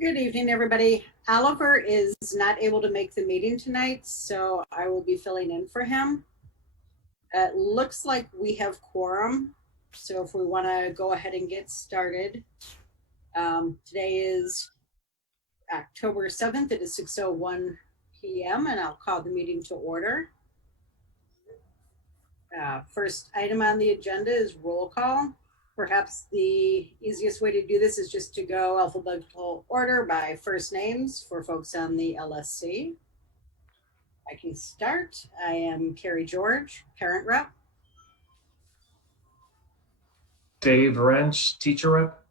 Good evening, everybody. Oliver is not able to make the meeting tonight, so I will be filling in for him. It looks like we have quorum, so if we want to go ahead and get started. Today is October 7th. It is 6:01 p.m. and I'll call the meeting to order. First item on the agenda is roll call. Perhaps the easiest way to do this is just to go alphabetical order by first names for folks on the LSC. I can start. I am Carrie George, parent rep. Dave Wrench, teacher rep.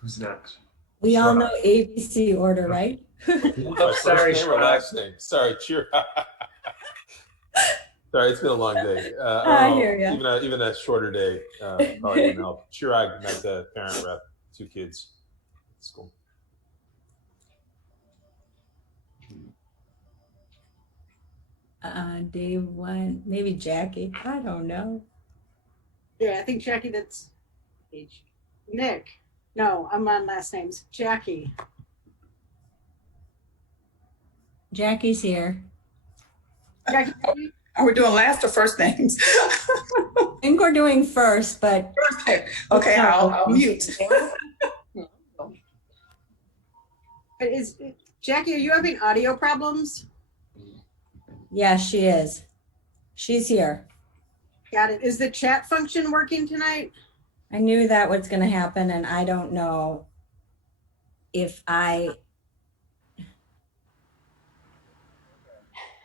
Who's next? We all know ABC order, right? Oh, sorry, first name or last name? Sorry, cheer. Sorry, it's been a long day. I hear ya. Even a shorter day probably wouldn't help. Chirag, not the parent rep, 2 kids. It's cool. Dave went, maybe Jackie. I don't know. Yeah, I think Jackie, that's Nick. No, I'm on last names. Jackie. Jackie's here. Jackie. Are we doing last or first names? I think we're doing first, but First name. Okay, I'll mute. Jackie, are you having audio problems? yeah, she is. She's here. Got it. Is the chat function working tonight? I knew that was going to happen, and I don't know if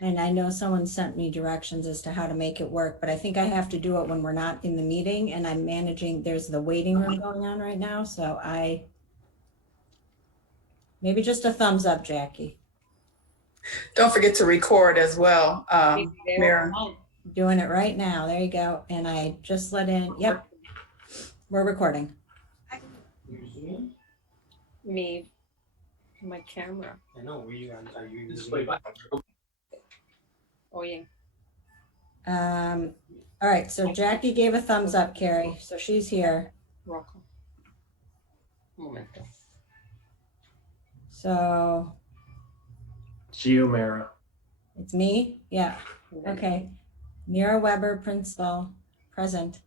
and I know someone sent me directions as to how to make it work, but I think I have to do it when we're not in the meeting and I'm managing, there's the waiting room going on right now. So maybe just a thumbs up, Jackie. Don't forget to record as well, Mira. Doing it right now. There you go. And I just let in, yep, we're recording. Me, my camera. I know, are you Oh yeah. All right, so Jackie gave a thumbs up, Carrie, so she's here. Rocco. Un momento. So Geomera. it's me? Yeah, okay. Mira Weber, principal, present.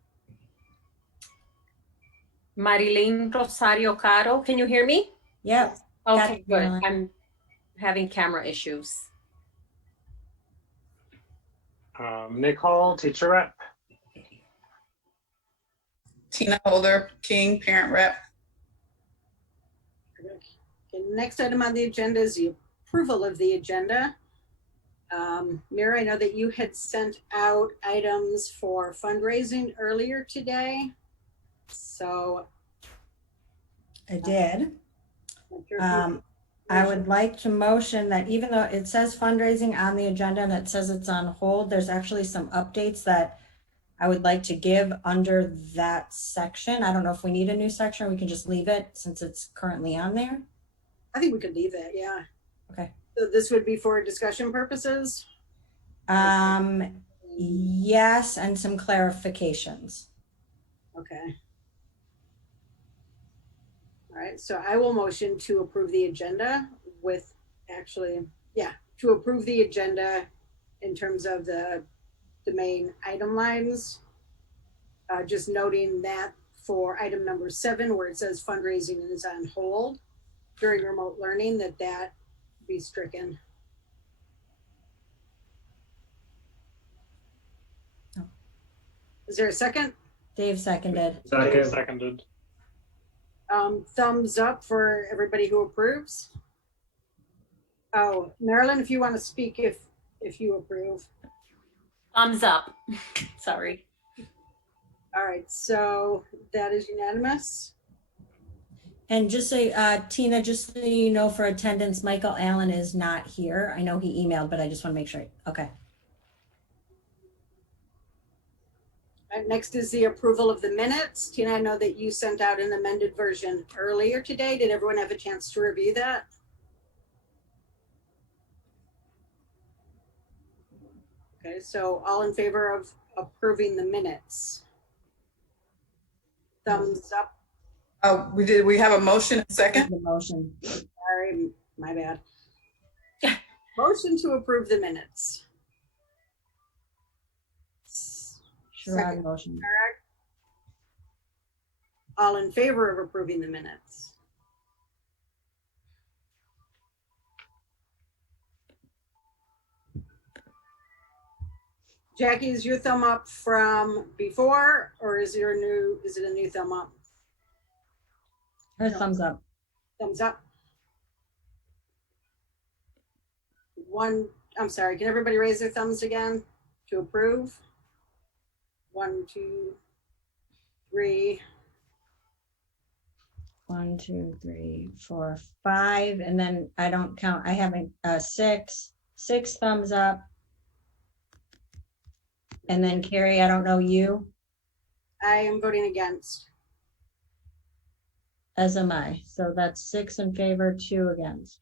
Marilyn Rosario Caro, can you hear me? Yep. Okay, good. Marilyn. I'm having camera issues. Nick Hall, teacher rep. Tina Holder, King, parent rep. Okay, next item on the agenda is the approval of the agenda. Mira, I know that you had sent out items for fundraising earlier today. So I did. I would like to motion that even though it says fundraising on the agenda and it says it's on hold, there's actually some updates that I would like to give under that section. I don't know if we need a new section or we can just leave it since it's currently on there. I think we could leave it, yeah. Okay. So this would be for discussion purposes? Yes, and some clarifications. Okay. All right, so I will motion to approve the agenda with to approve the agenda in terms of the main item lines. Just noting that for item number 7, where it says fundraising is on hold during remote learning, that be stricken. Oh. Is there a second? Dave seconded. Seconded. Thumbs up for everybody who approves. Oh, Marilyn, if you want to speak, if you approve. Thumbs up. Sorry. All right, so that is unanimous. And just so, Tina, just so you know, for attendance, Michael Allen is not here. I know he emailed, but I just want to make sure. Okay. Next is the approval of the minutes. Tina, I know that you sent out an amended version earlier today. Did everyone have a chance to review that? Okay, so all in favor of approving the minutes? thumbs up. We have a motion and second? The motion. Sorry, my bad. Motion to approve the minutes. Sure, Second. motion. All in favor of approving the minutes? Jackie, is your thumb up from before, or is it a new thumb up? Her thumbs up. Thumbs up. I'm sorry, can everybody raise their thumbs again to approve? 1, 2, 3. 1, 2, 3, 4, 5, and then I don't count. I have a 6 thumbs up. And then Carrie, I don't know you, I am voting against. as am I. So that's 6 in favor, 2 against.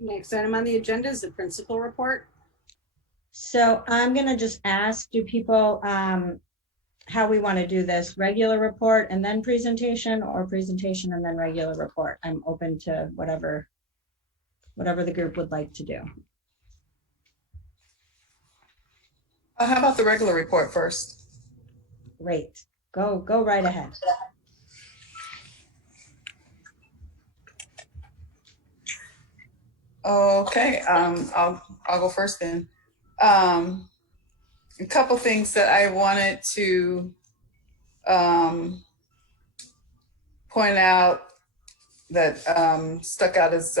Next item on the agenda is the principal report. So I'm gonna just ask, do people, how we want to do this, regular report and then presentation, or presentation and then regular report? I'm open to whatever the group would like to do. How about the regular report first? Great, go right ahead. Okay, I'll go first then. A couple things that I wanted to point out that stuck out as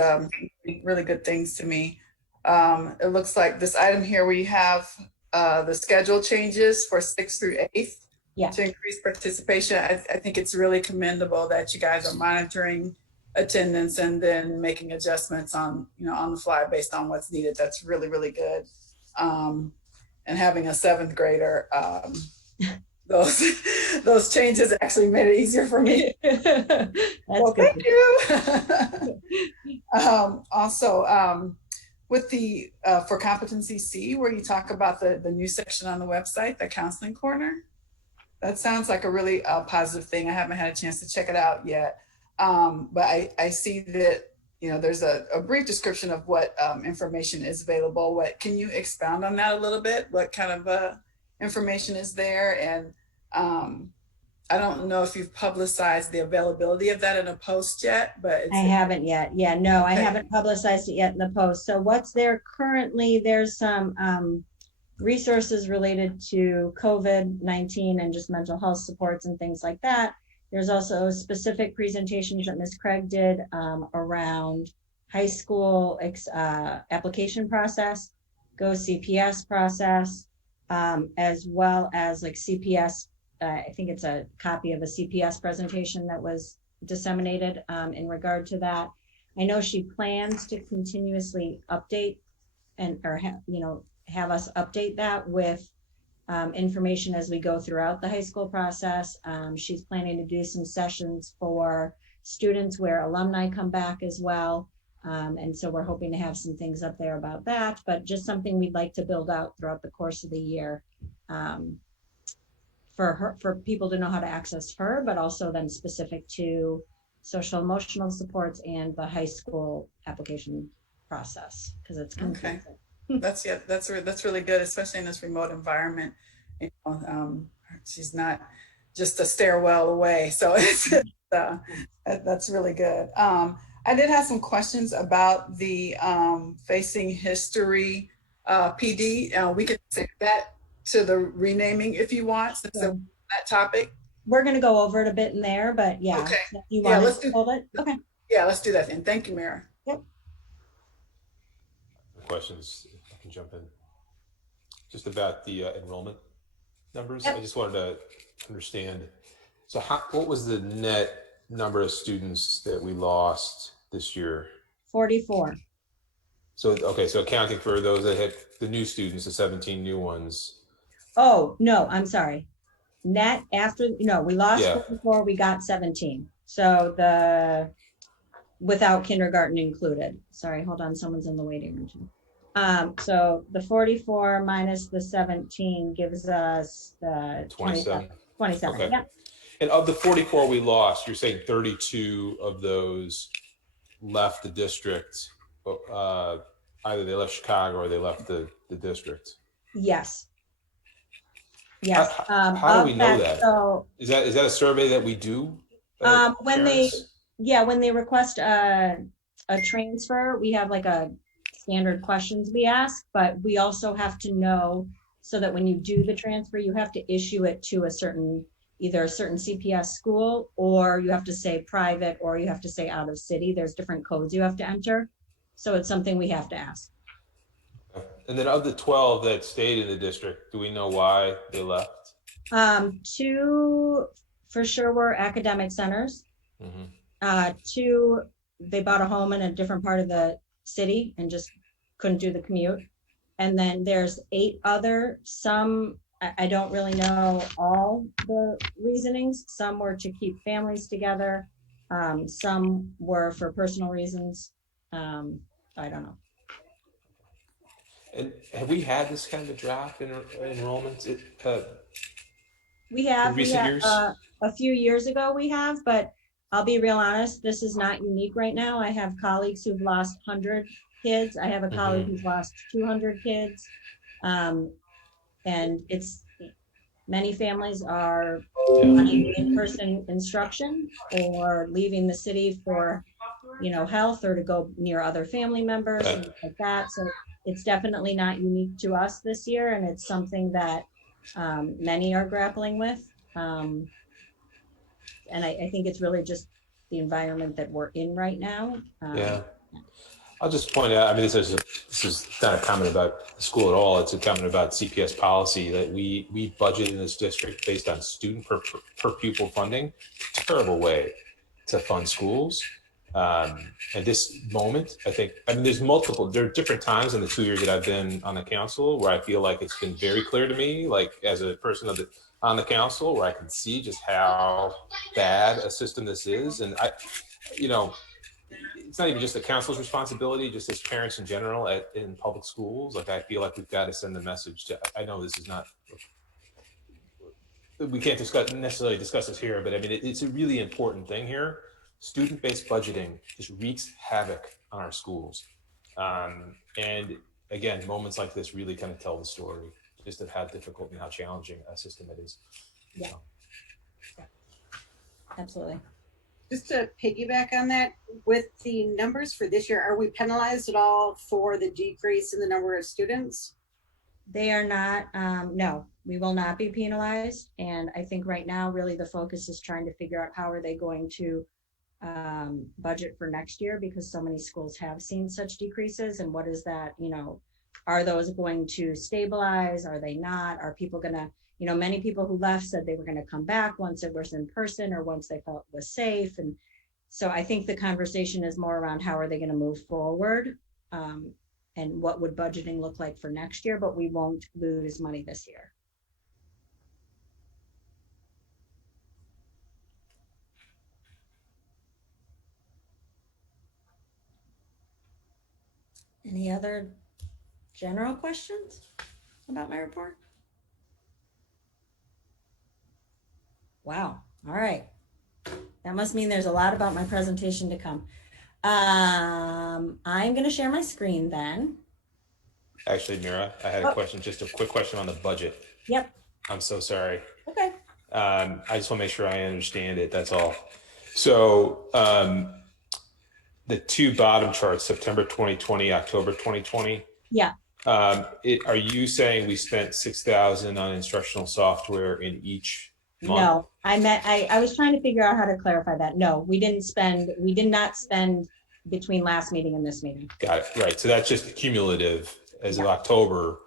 really good things to me. It looks like this item here, we have the schedule changes for 6th through 8th Yeah. to increase participation. I think it's really commendable that you guys are monitoring attendance and then making adjustments on the fly based on what's needed. That's really, really good. And having a 7th grader, those changes actually made it easier for me. That's Well, good. thank you. Also, with the for competency C, where you talk about the new section on the website, the counseling corner, that sounds like a really positive thing. I haven't had a chance to check it out yet, but I see that there's a brief description of what information is available. Can you expound on that a little bit? What kind of information is there? And I don't know if you've publicized the availability of that in a post yet, but I haven't yet. Yeah, no, I Okay. haven't publicized it yet in the post. So what's there currently, there's some resources related to COVID-19 and just mental health supports and things like that. There's also specific presentations that Ms. Craig did around high school application process, Go CPS process, as well as like CPS. I think it's a copy of a CPS presentation that was disseminated in regard to that. I know she plans to continuously update have us update that with information as we go throughout the high school process. She's planning to do some sessions for students where alumni come back as well. And so we're hoping to have some things up there about that, but just something we'd like to build out throughout the course of the year. For people to know how to access her, but also then specific to social emotional supports and the high school application process, because it's Okay. confusing. That's really good, especially in this remote environment. She's not just a stairwell away, so that's really good. I did have some questions about the Facing History PD. We can say that to the renaming if you want, since Sure. that topic. We're gonna go over it a bit in there, but yeah. Okay. If you Yeah, want let's to do- hold it? Okay. Yeah, let's do that then. Thank you, Mira. Questions, I can jump in. Just about the enrollment numbers. Yep. I just wanted to understand. So what was the net number of students that we lost this year? 44. So, okay, so accounting for those that had the new students, the 17 new ones. Oh, no, I'm sorry. Net after, we lost Yeah. 44, we got 17. So without kindergarten included. Sorry, hold on, someone's in the waiting room too. So the 44 minus the 17 gives us the 27. 27, Okay. yeah. And of the 44 we lost, you're saying 32 of those left the district. Either they left Chicago or they left the district. Yes. Yes. How do we of know that? So Is that a survey that we do? when parents? when they request a transfer, we have like a standard questions we ask, but we also have to know so that when you do the transfer, you have to issue it to either a certain CPS school, or you have to say private, or you have to say out of city. There's different codes you have to enter. So it's something we have to ask. And then of the 12 that stayed in the district, do we know why they left? 2 for sure were academic centers. Mm-hmm. 2, they bought a home in a different part of the city and just couldn't do the commute. And then there's 8 other, some, I don't really know all the reasonings. Some were to keep families together. Some were for personal reasons. I don't know. And have we had this kind of a drop in enrollments? We have recent years? A few years ago we have, but I'll be real honest, this is not unique right now. I have colleagues who've lost 100 kids. I have a colleague who's lost 200 kids. And many families are wanting in-person instruction or leaving the city for, health, or to go near other family members and like that. So it's definitely not unique to us this year. And it's something that many are grappling with. And I think it's really just the environment that we're in right now. Yeah. I'll just point out, I mean, this is not a comment about the school at all. It's a comment about CPS policy that we budget in this district based on student per pupil funding. Terrible way to fund schools. At this moment, there are different times in the 2 years that I've been on the council where I feel like it's been very clear to me, like as a person on the council, where I can see just how bad a system this is. And it's not even just the council's responsibility, just as parents in general in public schools. Like, I feel like we've got to send the message to, I know this is not, we can't necessarily discuss this here, but I mean, it's a really important thing here. Student-based budgeting just wreaks havoc on our schools. And again, moments like this really kind of tell the story just of how difficult and how challenging a system it is. Yeah. Absolutely. Just to piggyback on that, with the numbers for this year, are we penalized at all for the decrease in the number of students? They are not, no, we will not be penalized. And I think right now, really the focus is trying to figure out how are they going to budget for next year, because so many schools have seen such decreases. And what is that, are those going to stabilize? Are they not? Are people gonna, many people who left said they were gonna come back once it was in person or once they felt it was safe. And so I think the conversation is more around how are they gonna move forward, and what would budgeting look like for next year, but we won't lose money this year. Any other general questions about my report? Wow. All right. That must mean there's a lot about my presentation to come. I'm going to share my screen then. Actually, Mira, I had a question, just a quick question on the budget. Yep. I'm so sorry. Okay. I just want to make sure I understand it. That's all. So the 2 bottom charts, September 2020, October 2020. Yeah. Are you saying we spent $6,000 on instructional software in each month? No, I was trying to figure out how to clarify that. No, we did not spend between last meeting and this meeting. Got it. Right. So that's just cumulative as of October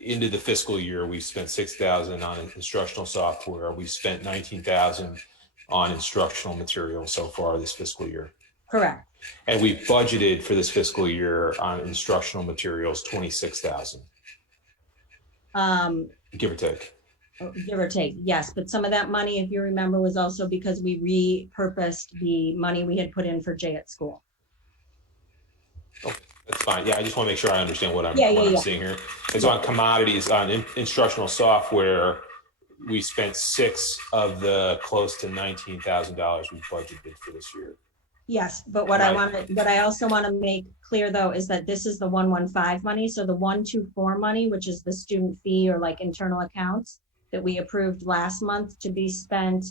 into the fiscal year. We've spent $6,000 on instructional software. We've spent $19,000 on instructional materials so far this fiscal year. Correct. And we budgeted for this fiscal year on instructional materials $26,000. Give or take. Give or take, yes. But some of that money, if you remember, was also because we repurposed the money we had put in for Jay at school. That's fine. Yeah, I just want to make sure I understand what I'm Yeah, what I'm yeah. seeing here. It's on commodities on instructional software. We spent 6 of the close to $19,000 we budgeted for this year. Yes, but what I also want to make clear though is that this is the 115 money. So the 124 money, which is the student fee or like internal accounts that we approved last month to be spent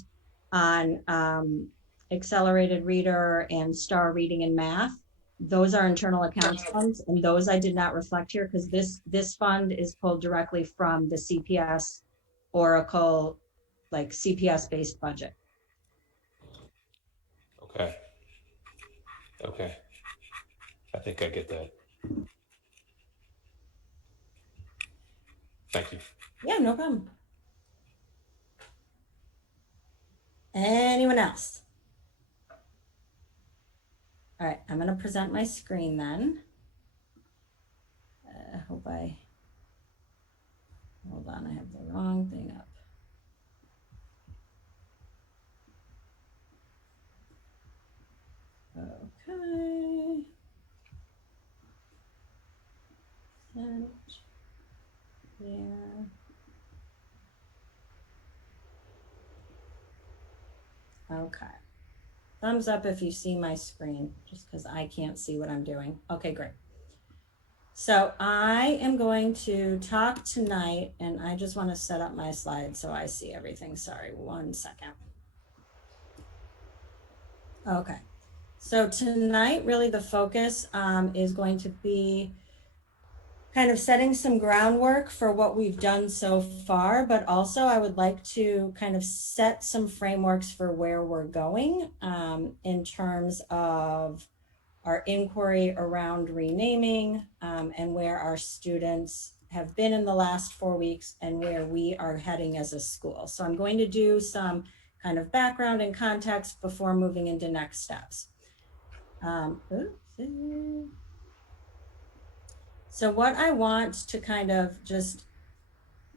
on accelerated reader and star reading and math. Those are internal accounts funds, and those I did not reflect here because this fund is pulled directly from the CPS Oracle, like CPS based budget. Okay. Okay. I think I get that. Thank you. Yeah, no problem. Anyone else? All right, I'm going to present my screen then. Hold on, I have the wrong thing up. Okay. Sent. There. Okay. Thumbs up if you see my screen, just because I can't see what I'm doing. Okay, great. So I am going to talk tonight, and I just want to set up my slides so I see everything. Sorry, 1 second. Okay. So tonight, really the focus is going to be kind of setting some groundwork for what we've done so far, but also I would like to kind of set some frameworks for where we're going in terms of our inquiry around renaming and where our students have been in the last 4 weeks and where we are heading as a school. So I'm going to do some kind of background and context before moving into next steps. So what I want to kind of just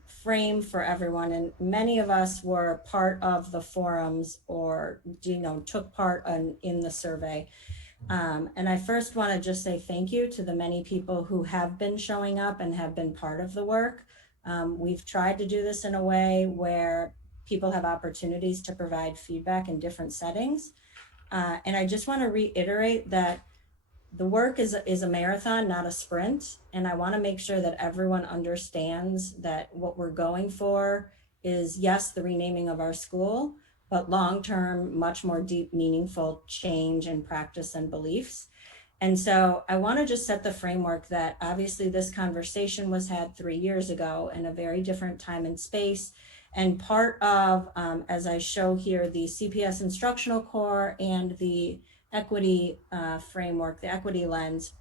frame for everyone, and many of us were part of the forums or, took part in the survey. And I first want to just say thank you to the many people who have been showing up and have been part of the work. We've tried to do this in a way where people have opportunities to provide feedback in different settings. And I just want to reiterate that the work is a marathon, not a sprint. And I want to make sure that everyone understands that what we're going for is, yes, the renaming of our school, but long-term, much more deep, meaningful change in practice and beliefs. And so I want to just set the framework that obviously this conversation was had 3 years ago in a very different time and space. And part of, as I show here, the CPS instructional core and the equity framework, the equity lens,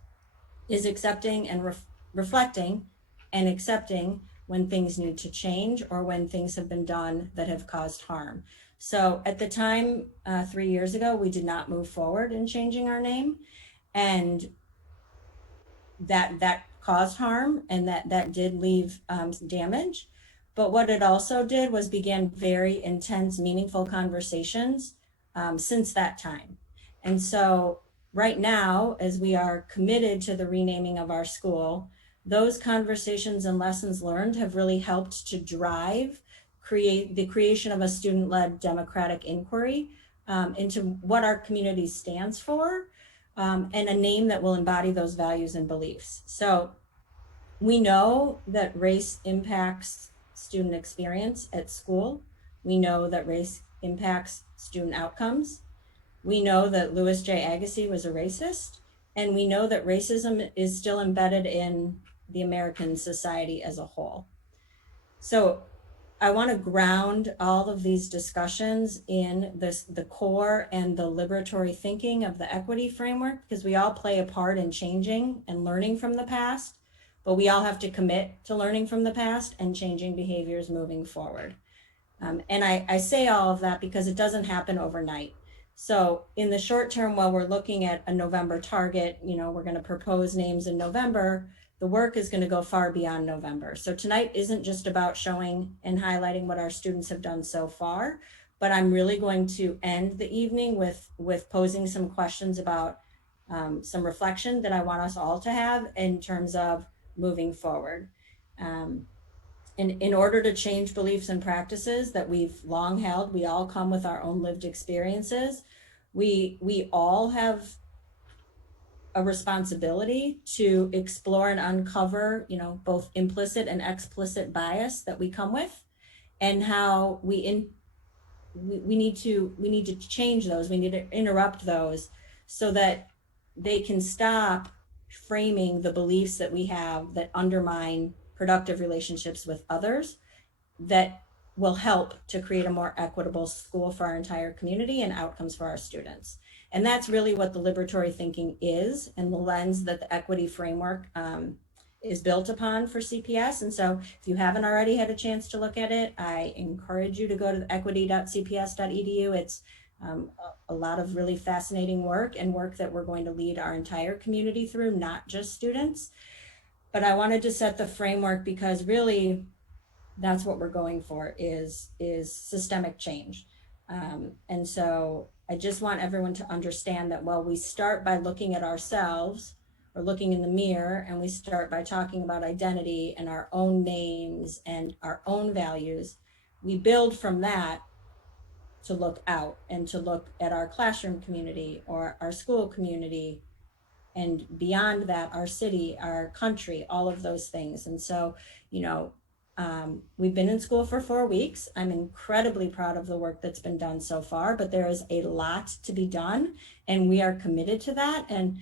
is accepting and reflecting and accepting when things need to change or when things have been done that have caused harm. So at the time, 3 years ago, we did not move forward in changing our name, and that caused harm, and that did leave damage. But what it also did was began very intense, meaningful conversations since that time. And so right now, as we are committed to the renaming of our school, those conversations and lessons learned have really helped to drive the creation of a student-led democratic inquiry into what our community stands for, and a name that will embody those values and beliefs. So we know that race impacts student experience at school. We know that race impacts student outcomes. We know that Louis J. Agassiz was a racist, and we know that racism is still embedded in the American society as a whole. So I want to ground all of these discussions in the core and the liberatory thinking of the equity framework, because we all play a part in changing and learning from the past, but we all have to commit to learning from the past and changing behaviors moving forward. And I say all of that because it doesn't happen overnight. So in the short term, while we're looking at a November target, we're going to propose names in November, the work is going to go far beyond November. So tonight isn't just about showing and highlighting what our students have done so far, but I'm really going to end the evening with posing some questions about some reflection that I want us all to have in terms of moving forward. In order to change beliefs and practices that we've long held, we all come with our own lived experiences. We all have a responsibility to explore and uncover, both implicit and explicit bias that we come with, and how we need to change those. We need to interrupt those so that they can stop framing the beliefs that we have that undermine productive relationships with others, that will help to create a more equitable school for our entire community and outcomes for our students. And that's really what the liberatory thinking is, and the lens that the equity framework is built upon for CPS. And so if you haven't already had a chance to look at it, I encourage you to go to equity.cps.edu. It's a lot of really fascinating work, and work that we're going to lead our entire community through, not just students. But I wanted to set the framework because really that's what we're going for, is systemic change. And so I just want everyone to understand that while we start by looking at ourselves or looking in the mirror, and we start by talking about identity and our own names and our own values, we build from that to look out and to look at our classroom community or our school community, and beyond that, our city, our country, all of those things. And so, we've been in school for 4 weeks. I'm incredibly proud of the work that's been done so far, but there is a lot to be done, and we are committed to that. And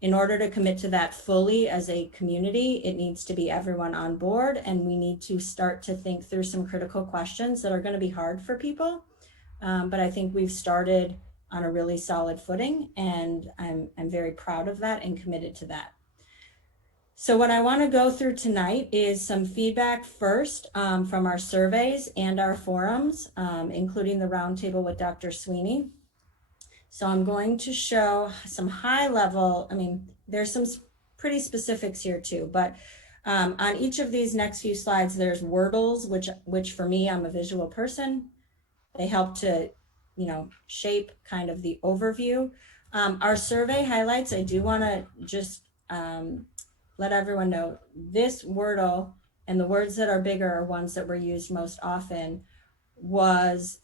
in order to commit to that fully as a community, it needs to be everyone on board, and we need to start to think through some critical questions that are going to be hard for people. But I think we've started on a really solid footing, and I'm very proud of that and committed to that. So what I want to go through tonight is some feedback first from our surveys and our forums, including the roundtable with Dr. Sweeney. So I'm going to show some high level, there's some pretty specifics here too, but on each of these next few slides, there's wordles, which for me, I'm a visual person. They help to, shape kind of the overview. Our survey highlights, I do want to just let everyone know, this Wordle and the words that are bigger are ones that were used most often, was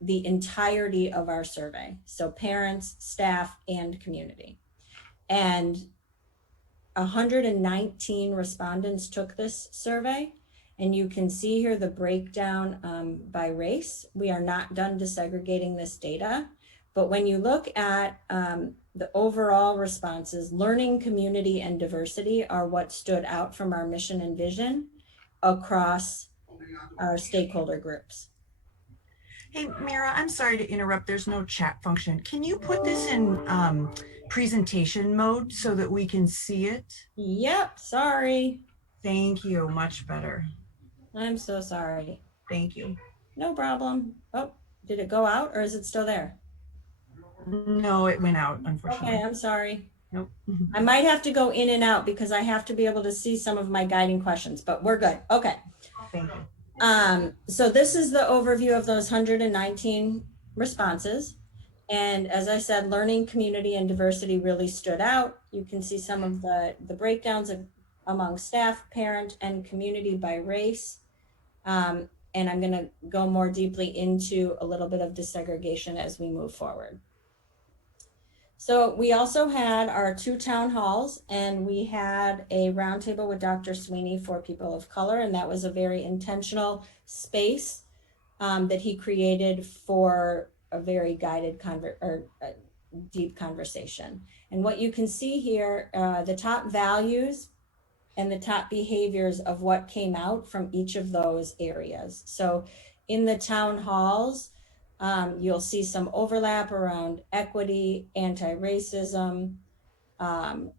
the entirety of our survey. So parents, staff, and community. And 119 respondents took this survey. And you can see here the breakdown by race. We are not done disaggregating this data, but when you look at the overall responses, learning, community, and diversity are what stood out from our mission and vision across our stakeholder groups. Hey, Mira, I'm sorry to interrupt. There's no chat function. Can you put this in presentation mode so that we can see it? Yep, sorry. Thank you, much better. I'm so sorry. Thank you. No problem. Oh, did it go out or is it still there? No, it went out, unfortunately. Okay, I'm sorry. Nope. I might have to go in and out because I have to be able to see some of my guiding questions, but we're good. Okay. Thank you. So this is the overview of those 119 responses. And as I said, learning, community, and diversity really stood out. You can see some of the breakdowns among staff, parent, and community by race. And I'm going to go more deeply into a little bit of desegregation as we move forward. So we also had our 2 town halls, and we had a roundtable with Dr. Sweeney for people of color, and that was a very intentional space that he created for a very guided deep conversation. And what you can see here, the top values and the top behaviors of what came out from each of those areas. So in the town halls, you'll see some overlap around equity, anti-racism, and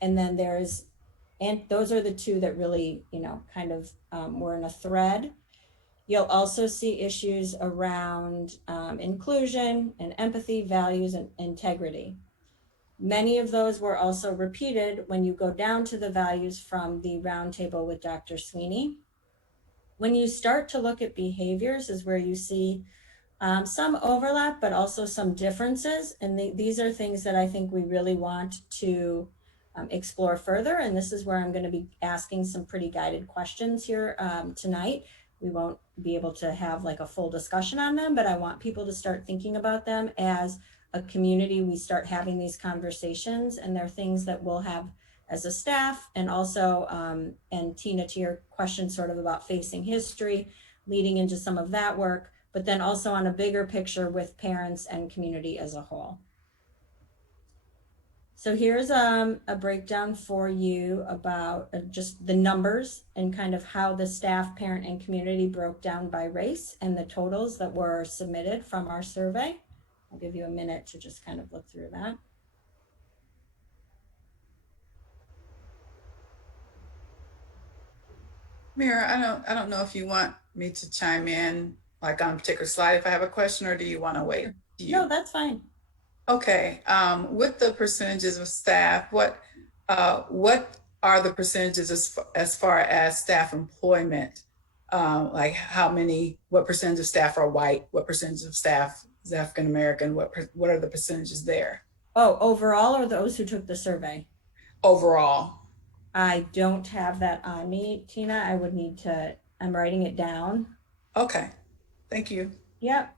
then those are the 2 that really, kind of were in a thread. You'll also see issues around inclusion and empathy, values, and integrity. Many of those were also repeated when you go down to the values from the roundtable with Dr. Sweeney. When you start to look at behaviors is where you see Some overlap, but also some differences. And these are things that I think we really want to explore further. And this is where I'm going to be asking some pretty guided questions here tonight. We won't be able to have like a full discussion on them, but I want people to start thinking about them as a community. We start having these conversations, and they're things that we'll have as a staff, and also, and Tina, to your question sort of about facing history, leading into some of that work, but then also on a bigger picture with parents and community as a whole. So here's a breakdown for you about just the numbers and kind of how the staff, parent, and community broke down by race and the totals that were submitted from our survey. I'll give you a minute to just kind of look through that. Mira, I don't know if you want me to chime in like on a particular slide if I have a question, or do you want to wait? No, that's fine. Okay, with the percentages of staff, what are the percentages as far as staff employment? Like what percentage of staff are white? What percentage of staff is African American? What are the percentages there? Oh, overall, or those who took the survey? Overall. I don't have that on me, Tina. I would need to, I'm writing it down. Okay, thank you. Yep.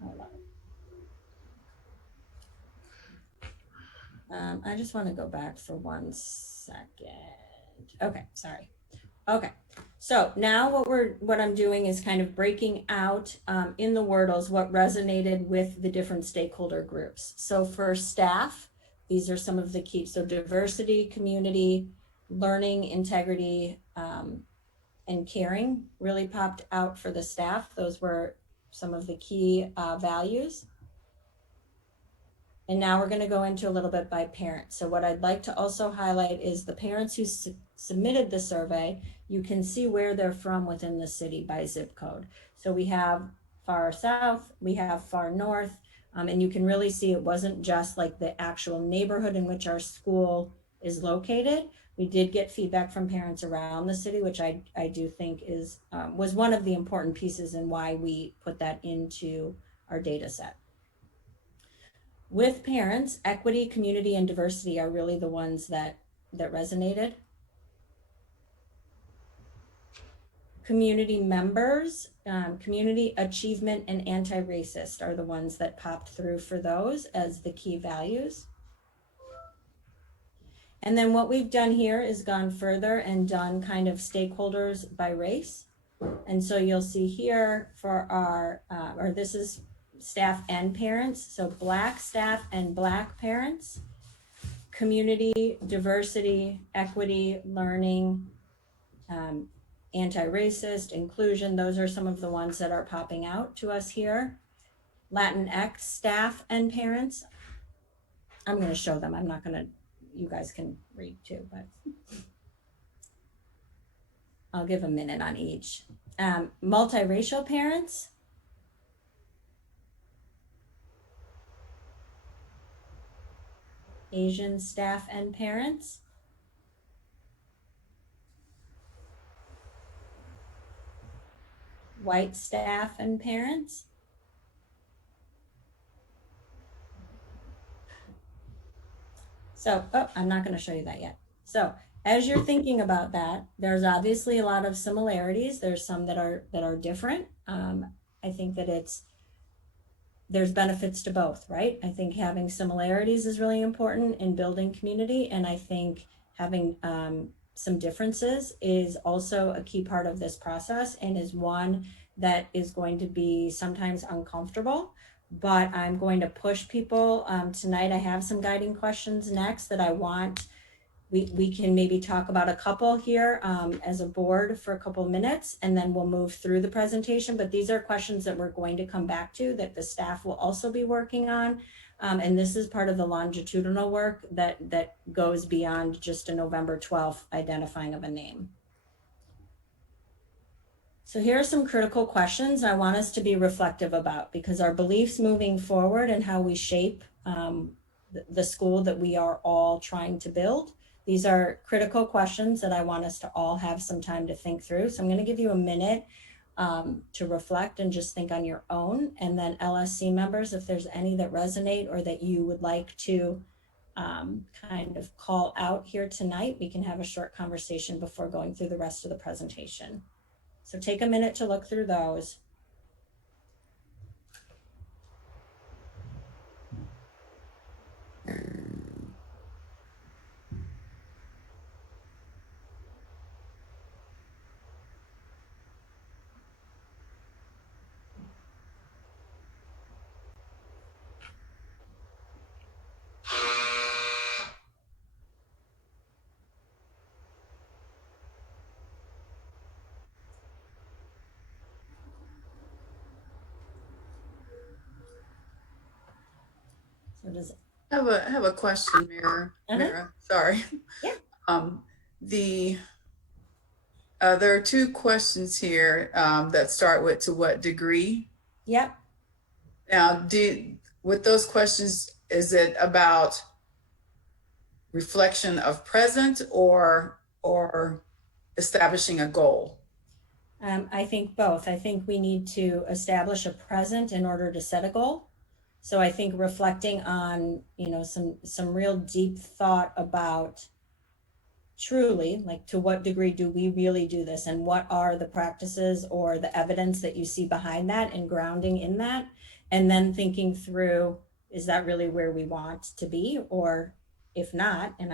Hold on. I just want to go back for 1 second. Okay, sorry. Okay, so now what I'm doing is kind of breaking out in the Wordles what resonated with the different stakeholder groups. So for staff, these are some of the key. So diversity, community, learning, integrity, and caring really popped out for the staff. Those were some of the key values. And now we're going to go into a little bit by parent. So what I'd like to also highlight is the parents who submitted the survey. You can see where they're from within the city by zip code. So we have far south, we have far north, and you can really see it wasn't just like the actual neighborhood in which our school is located. We did get feedback from parents around the city, which I do think is was one of the important pieces in why we put that into our data set. With parents, equity, community, and diversity are really the ones that resonated. Community members, community achievement, and anti-racist are the ones that popped through for those as the key values. And then what we've done here is gone further and done kind of stakeholders by race. And so you'll see here for our, or this is staff and parents. So Black staff and Black parents, community, diversity, equity, learning, anti-racist, inclusion. Those are some of the ones that are popping out to us here. Latinx staff and parents. I'm going to show them. I'm not going to, you guys can read too, but I'll give a minute on each. Multiracial parents. Asian staff and parents. White staff and parents. So, oh, I'm not going to show you that yet. So as you're thinking about that, there's obviously a lot of similarities. There's some that are different. I think that there's benefits to both, right? I think having similarities is really important in building community. And I think having some differences is also a key part of this process, and is one that is going to be sometimes uncomfortable, but I'm going to push people. Tonight I have some guiding questions next that I want, we can maybe talk about a couple here as a board for a couple of minutes, and then we'll move through the presentation. But these are questions that we're going to come back to, that the staff will also be working on. And this is part of the longitudinal work that goes beyond just a November 12th identifying of a name. So here are some critical questions I want us to be reflective about, because our beliefs moving forward and how we shape the school that we are all trying to build. These are critical questions that I want us to all have some time to think through. So I'm going to give you a minute to reflect and just think on your own. And then LSC members, if there's any that resonate or that you would like to kind of call out here tonight, we can have a short conversation before going through the rest of the presentation. So take a minute to look through those. So does I have a question, Mira. Sorry. Yeah. There are two questions here that start with to what degree? Yep. Now, with those questions, is it about reflection of present or establishing a goal? I think both. I think we need to establish a present in order to set a goal. So I think reflecting on, you know, some real deep thought about truly, like, to what degree do we really do this, and what are the practices or the evidence that you see behind that, and grounding in that, and then thinking through, is that really where we want to be? Or if not, and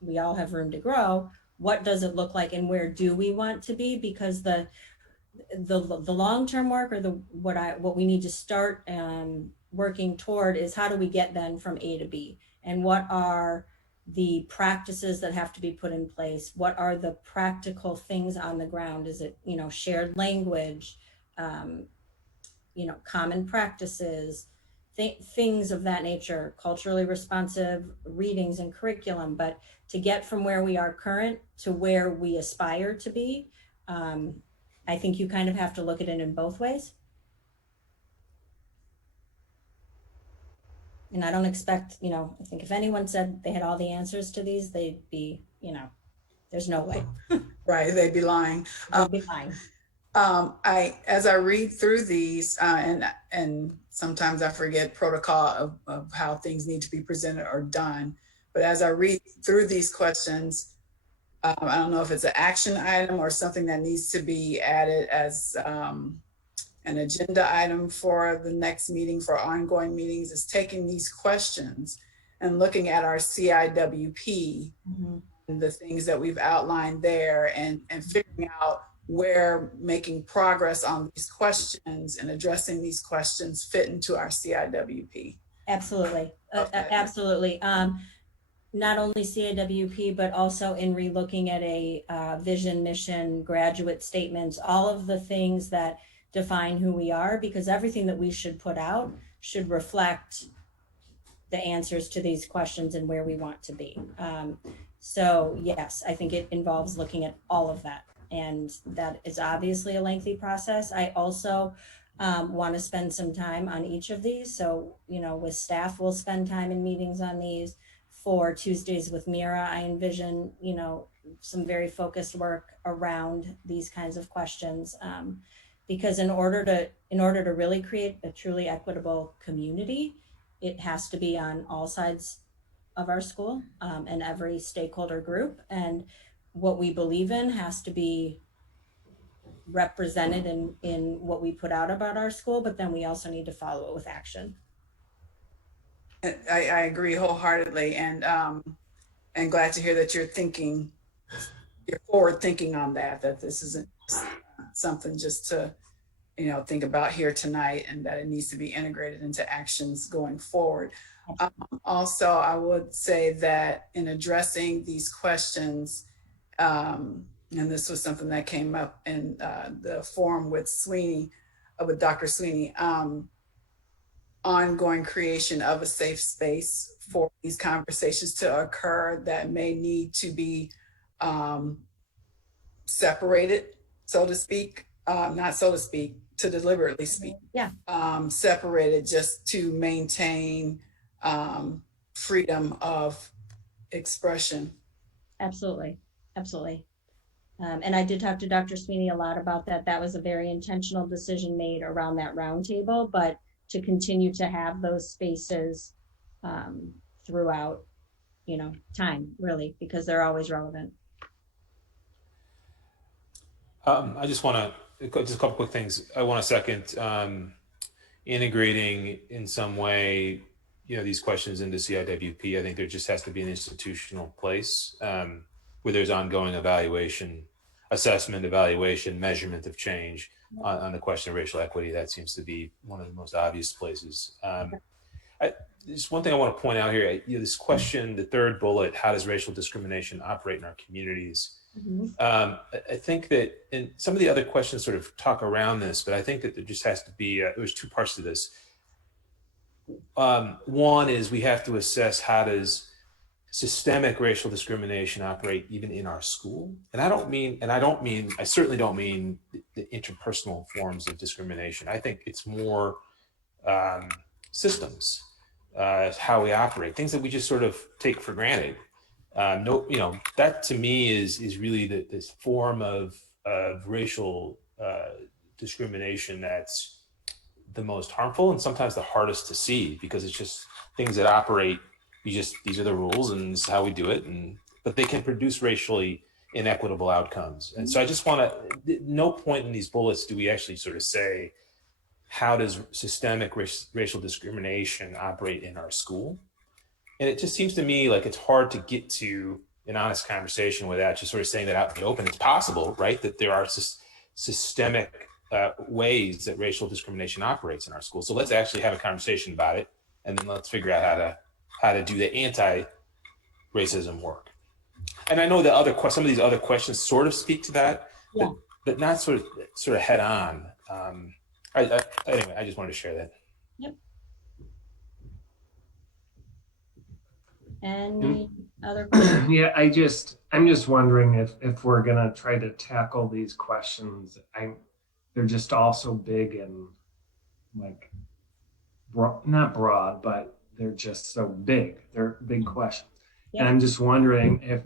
we all have room to grow, what does it look like and where do we want to be? Because the long-term work, or what we need to start working toward, is how do we get then from A to B, and what are the practices that have to be put in place? What are the practical things on the ground? Is it, you know, shared language, you know, common practices, things of that nature, culturally responsive readings and curriculum. But to get from where we are current to where we aspire to be, I think you kind of have to look at it in both ways. And I don't expect, you know, I think if anyone said they had all the answers to these, they'd be, you know, there's no way. Right, they'd be lying. They'd be lying. As I read through these, and sometimes I forget protocol of how things need to be presented or done, but as I read through these questions, I don't know if it's an action item or something that needs to be added as an agenda item for the next meeting, for ongoing meetings, is taking these questions and looking at our CIWP, and the things that we've outlined there, and figuring out where making progress on these questions and addressing these questions fit into our CIWP. Absolutely. Okay. Absolutely. Not only CIWP, but also in relooking at a vision, mission, graduate statements, all of the things that define who we are, because everything that we should put out should reflect the answers to these questions and where we want to be. So yes, I think it involves looking at all of that. And that is obviously a lengthy process. I also want to spend some time on each of these. So, you know, with staff, we'll spend time in meetings on these. For Tuesdays with Mira, I envision, you know, some very focused work around these kinds of questions. Because in order to really create a truly equitable community, it has to be on all sides of our school, and every stakeholder group. And what we believe in has to be represented in what we put out about our school, but then we also need to follow it with action. I agree wholeheartedly, and glad to hear that you're forward thinking on that this isn't something just to, you know, think about here tonight, and that it needs to be integrated into actions going forward. Also, I would say that in addressing these questions, and this was something that came up in the forum with Dr. Sweeney, ongoing creation of a safe space for these conversations to occur that may need to be separated, so to speak, not so to speak, to deliberately speak. Yeah. Separated just to maintain freedom of expression. Absolutely. Absolutely. And I did talk to Dr. Sweeney a lot about that. That was a very intentional decision made around that roundtable, but to continue to have those spaces throughout, time, really, because they're always relevant. I just want to, just a couple quick things. I want to second integrating in some way, these questions into CIWP. I think there just has to be an institutional place where there's ongoing assessment, evaluation, measurement of change on the question of racial equity. That seems to be one of the most obvious places. Just one thing I want to point out here, this question, the third bullet, how does racial discrimination operate in our communities? I think that, and some of the other questions sort of talk around this, but I think that there just has to be, there's two parts to this. One is we have to assess how does systemic racial discrimination operate even in our school? And I certainly don't mean the interpersonal forms of discrimination. I think it's more systems, how we operate, things that we just sort of take for granted. That to me is really this form of racial discrimination that's the most harmful and sometimes the hardest to see, because it's just things that operate. These are the rules and this is how we do it. But they can produce racially inequitable outcomes. And so I just want to, no point in these bullets do we actually sort of say, how does systemic racial discrimination operate in our school? And it just seems to me like it's hard to get to an honest conversation without just sort of saying that out in the open. It's possible, right, that there are systemic ways that racial discrimination operates in our school. So let's actually have a conversation about it, and then let's figure out how to do the anti-racism work. And I know that some of these other questions sort of speak to that, but not sort of head on. Anyway, I just wanted to share that. Yep. Any other questions? Yeah, I'm just wondering if we're gonna try to tackle these questions. They're just all so big and like not broad, but they're just so big. They're big questions. Yeah. And I'm just wondering if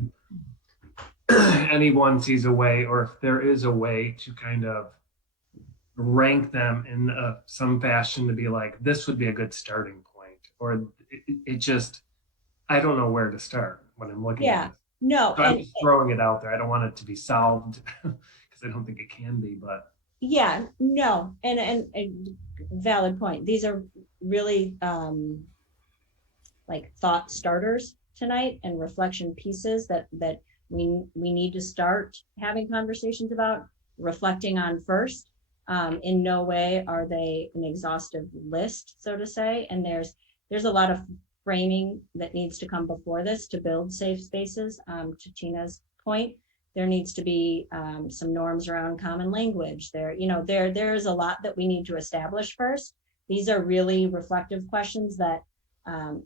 anyone sees a way, or if there is a way to kind of rank them in some fashion to be like, this would be a good starting point, or it just, I don't know where to start when I'm looking at it. No. So I'm just throwing it out there. I don't want it to be solved because I don't think it can be, but. Yeah, no, and valid point. These are really like thought starters tonight and reflection pieces that we need to start having conversations about, reflecting on first. In no way are they an exhaustive list, so to say, and there's a lot of framing that needs to come before this to build safe spaces. To Tina's point, there needs to be some norms around common language. There's a lot that we need to establish first. These are really reflective questions that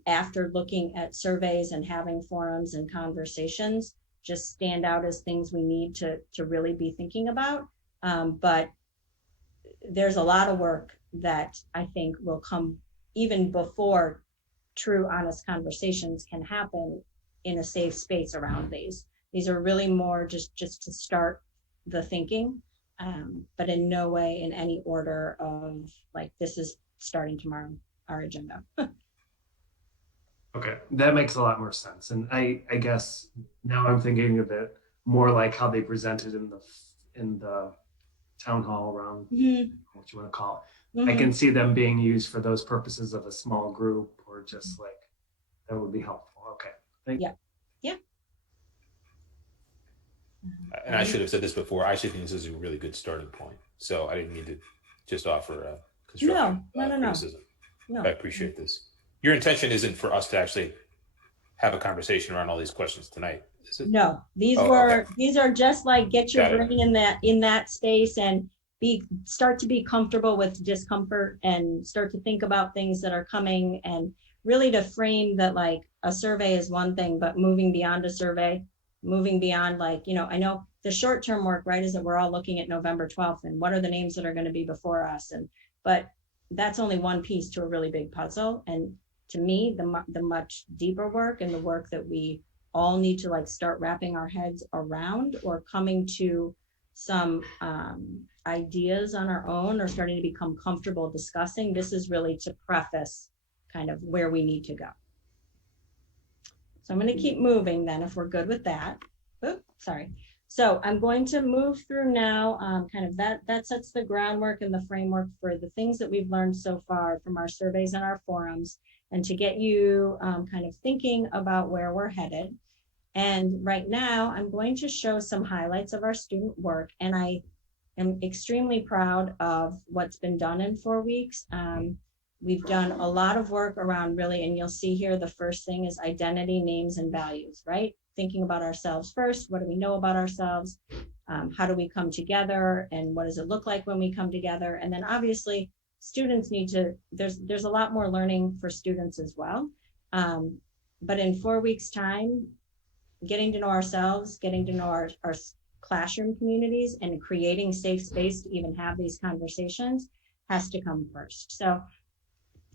after looking at surveys and having forums and conversations just stand out as things we need to really be thinking about. But there's a lot of work that I think will come even before true, honest conversations can happen in a safe space around these. These are really more just to start the thinking, but in no way in any order of like, this is starting tomorrow, our agenda. Okay, that makes a lot more sense. And I guess now I'm thinking of it more like how they presented in the town hall around, what you want to call it. I can see them being used for those purposes of a small group, or just like, that would be helpful. Okay, thank you. Yeah. And I should have said this before. I actually think this is a really good starting point. So I didn't mean to just offer a constructive criticism. No. I appreciate this. Your intention isn't for us to actually have a conversation around all these questions tonight, is it? No, these are just like, get your brain in that space and start to be comfortable with discomfort and start to think about things that are coming, and really to frame that like a survey is one thing, but moving beyond a survey, moving beyond like, I know the short-term work, right, is that we're all looking at November 12th and what are the names that are going to be before us, but that's only one piece to a really big puzzle. And to me, the much deeper work and the work that we all need to like start wrapping our heads around or coming to some ideas on our own or starting to become comfortable discussing. This is really to preface kind of where we need to go. So I'm going to keep moving then if we're good with that. Oops, sorry. So I'm going to move through now, kind of that sets the groundwork and the framework for the things that we've learned so far from our surveys and our forums, and to get you kind of thinking about where we're headed. And right now I'm going to show some highlights of our student work, and I am extremely proud of what's been done in 4 weeks. We've done a lot of work around really, and you'll see here, the first thing is identity, names, and values, right? Thinking about ourselves first. What do we know about ourselves? How do we come together? And what does it look like when we come together? And then obviously students need to, there's a lot more learning for students as well. But in 4 weeks time, getting to know ourselves, getting to know our classroom communities, and creating safe space to even have these conversations has to come first. So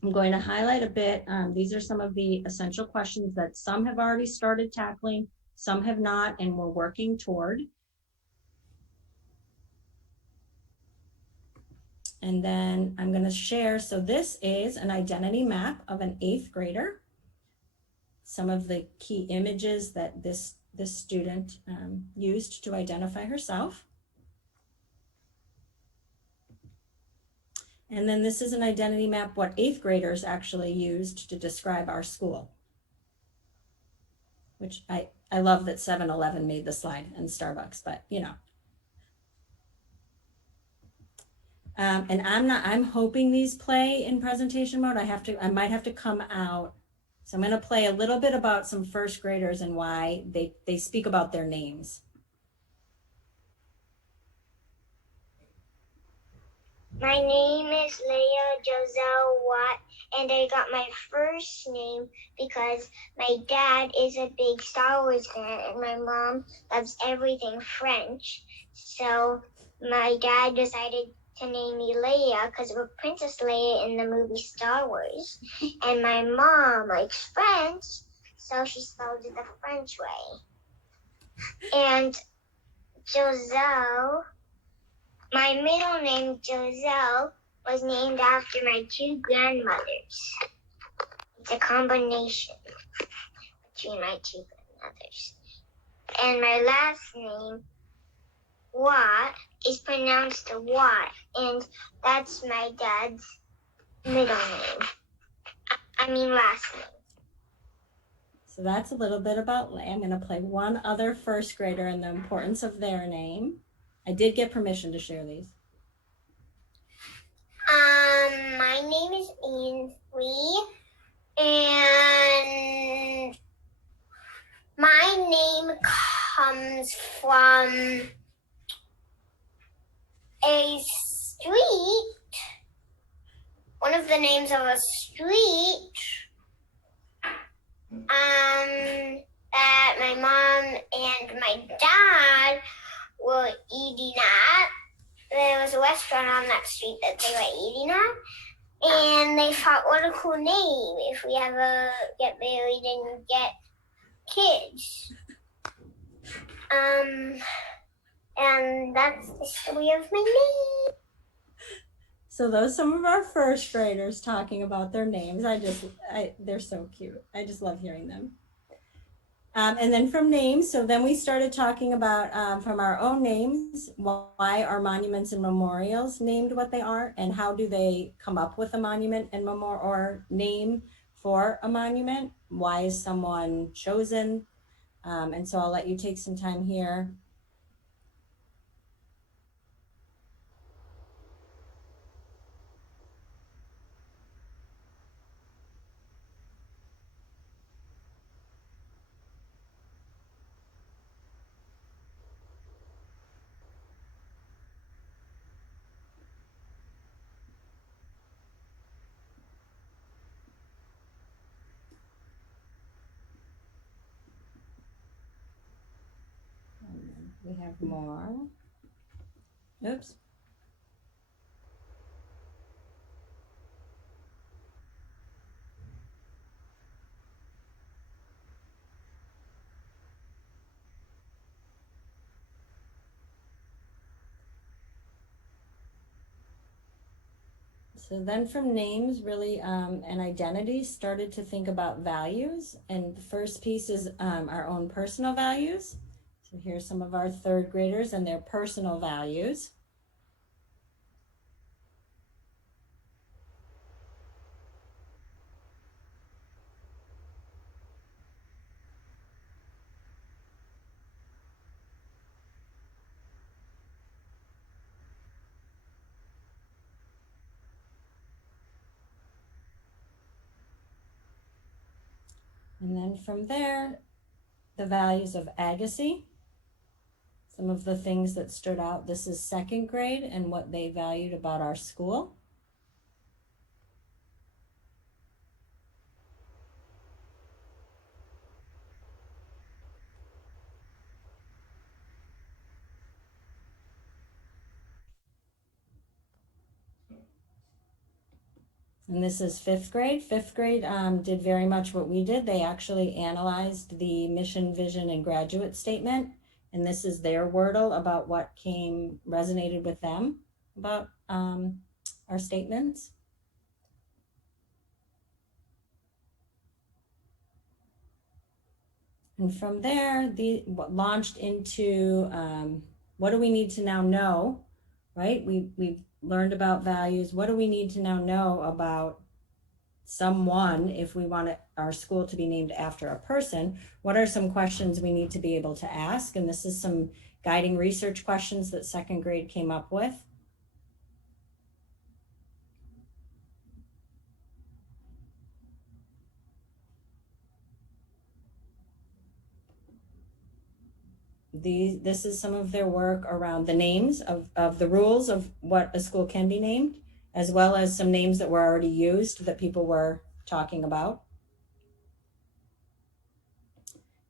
I'm going to highlight a bit. These are some of the essential questions that some have already started tackling, some have not, and we're working toward. And then I'm going to share, so this is an identity map of an 8th grader. Some of the key images that this student used to identify herself. And then this is an identity map, what 8th graders actually used to describe our school. Which I love that 7-Eleven made the slide and Starbucks, but you know. And I'm hoping these play in presentation mode. I might have to come out. So I'm gonna play a little bit about some 1st graders and why they speak about their names. My name is Leah Joselle Watt, and I got my first name because my dad is a big Star Wars fan and my mom loves everything French. So my dad decided to name me Leia because of Princess Leia in the movie Star Wars. And my mom likes French, so she spelled it the French way. And Joselle, my middle name, Joselle, was named after my 2 grandmothers. It's a combination between my 2 grandmothers. And my last name, Watt, is pronounced Watt, and that's my dad's middle name. I mean last name. So that's a little bit about Leia. I'm gonna play one other 1st grader and the importance of their name. I did get permission to share these. My name is Ainsley, and my name comes from a street, one of the names of a street, that my mom and my dad were eating at. There was a restaurant on that street that they were eating at, and they thought, what a cool name if we ever get married and get kids. And that's the story of my name. So those some of our 1st graders talking about their names. They're so cute. I just love hearing them. And then from names, so then we started talking about from our own names, why are monuments and memorials named what they are, and how do they come up with a monument and memorial or name for a monument? Why is someone chosen? And so I'll let you take some time here. We have more. Oops. So then from names, really, and identities, started to think about values. And the first piece is our own personal values. So here's some of our third graders and their personal values. And then from there, the values of Agassiz. Some of the things that stood out. This is second grade and what they valued about our school. And this is fifth grade. Fifth grade did very much what we did. They actually analyzed the mission, vision, and graduate statement. And this is their wordle about what resonated with them about our statements. And from there, launched into what do we need to now know, right? We've learned about values. What do we need to now know about someone if we want our school to be named after a person? What are some questions we need to be able to ask? And this is some guiding research questions that second grade came up with. This is some of their work around the names of the rules of what a school can be named, as well as some names that were already used that people were talking about.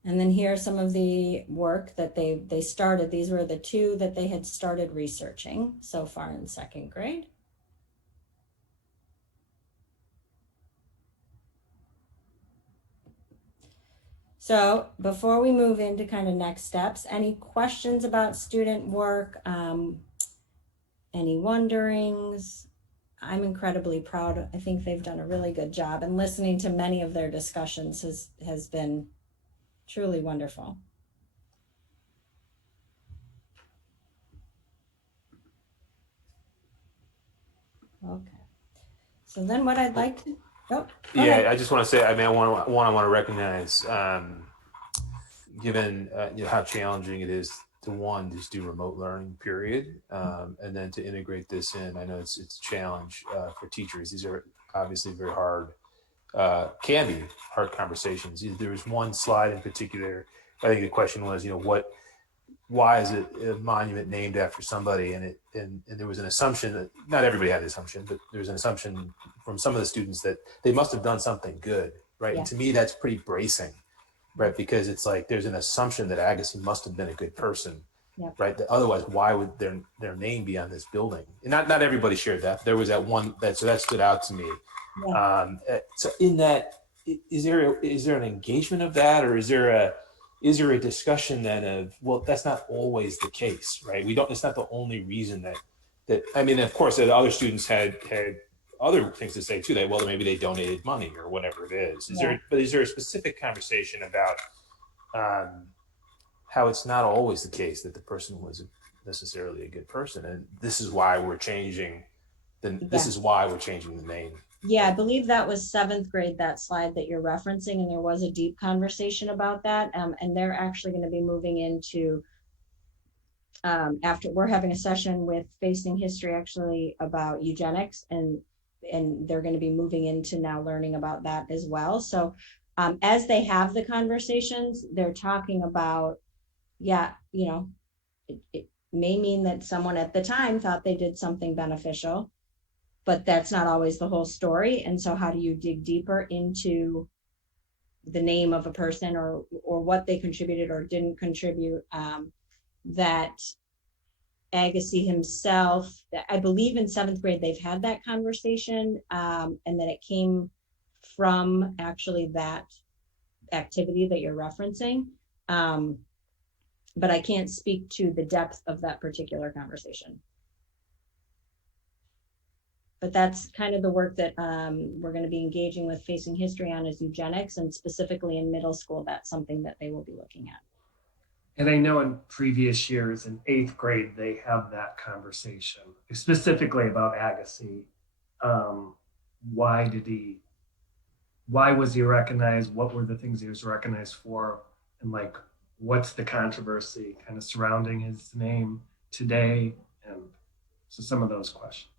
And then here are some of the work that they started. These were the two that they had started researching so far in second grade. So before we move into kind of next steps, any questions about student work? Any wonderings? I'm incredibly proud. I think they've done a really good job, and listening to many of their discussions has been truly wonderful. Okay. So then what I'd like to, I just want to say, I mean, I want to recognize, given how challenging it is to just do remote learning, period, and then to integrate this in. I know it's a challenge for teachers. These are obviously very hard, can be hard conversations. There was one slide in particular. I think the question was, why is it a monument named after somebody? And there was an assumption that not everybody had the assumption, but there was an assumption from some of the students that they must have done something good, right? Yeah. And to me, that's pretty bracing, right? Because it's like there's an assumption that Agassiz must have been a good person, yeah, right? Otherwise, why would their name be on this building? And not everybody shared that. There was that one that stood out to me. Yeah. So in that, is there an engagement of that, or is there a discussion then of, well, that's not always the case, right? It's not the only reason that I mean, of course, the other students had other things to say too, that, well, maybe they donated money or whatever it is. Is there a specific conversation about how it's not always the case that the person was necessarily a good person? And this is why we're changing the name. Yeah, I believe that was seventh grade, that slide that you're referencing, and there was a deep conversation about that. And they're actually going to be moving into, after we're having a session with Facing History actually about eugenics, and they're going to be moving into now learning about that as well. So as they have the conversations, they're talking about, it may mean that someone at the time thought they did something beneficial, but that's not always the whole story. And so how do you dig deeper into the name of a person or what they contributed or didn't contribute? That Agassiz himself, I believe in seventh grade, they've had that conversation, and that it came from actually that activity that you're referencing. But I can't speak to the depth of that particular conversation. But that's kind of the work that we're going to be engaging with Facing History on is eugenics, and specifically in middle school, that's something that they will be looking at. And I know in previous years in 8th grade, they have that conversation specifically about Agassiz. Why was he recognized? What were the things he was recognized for? And like, what's the controversy kind of surrounding his name today? And so some of those questions.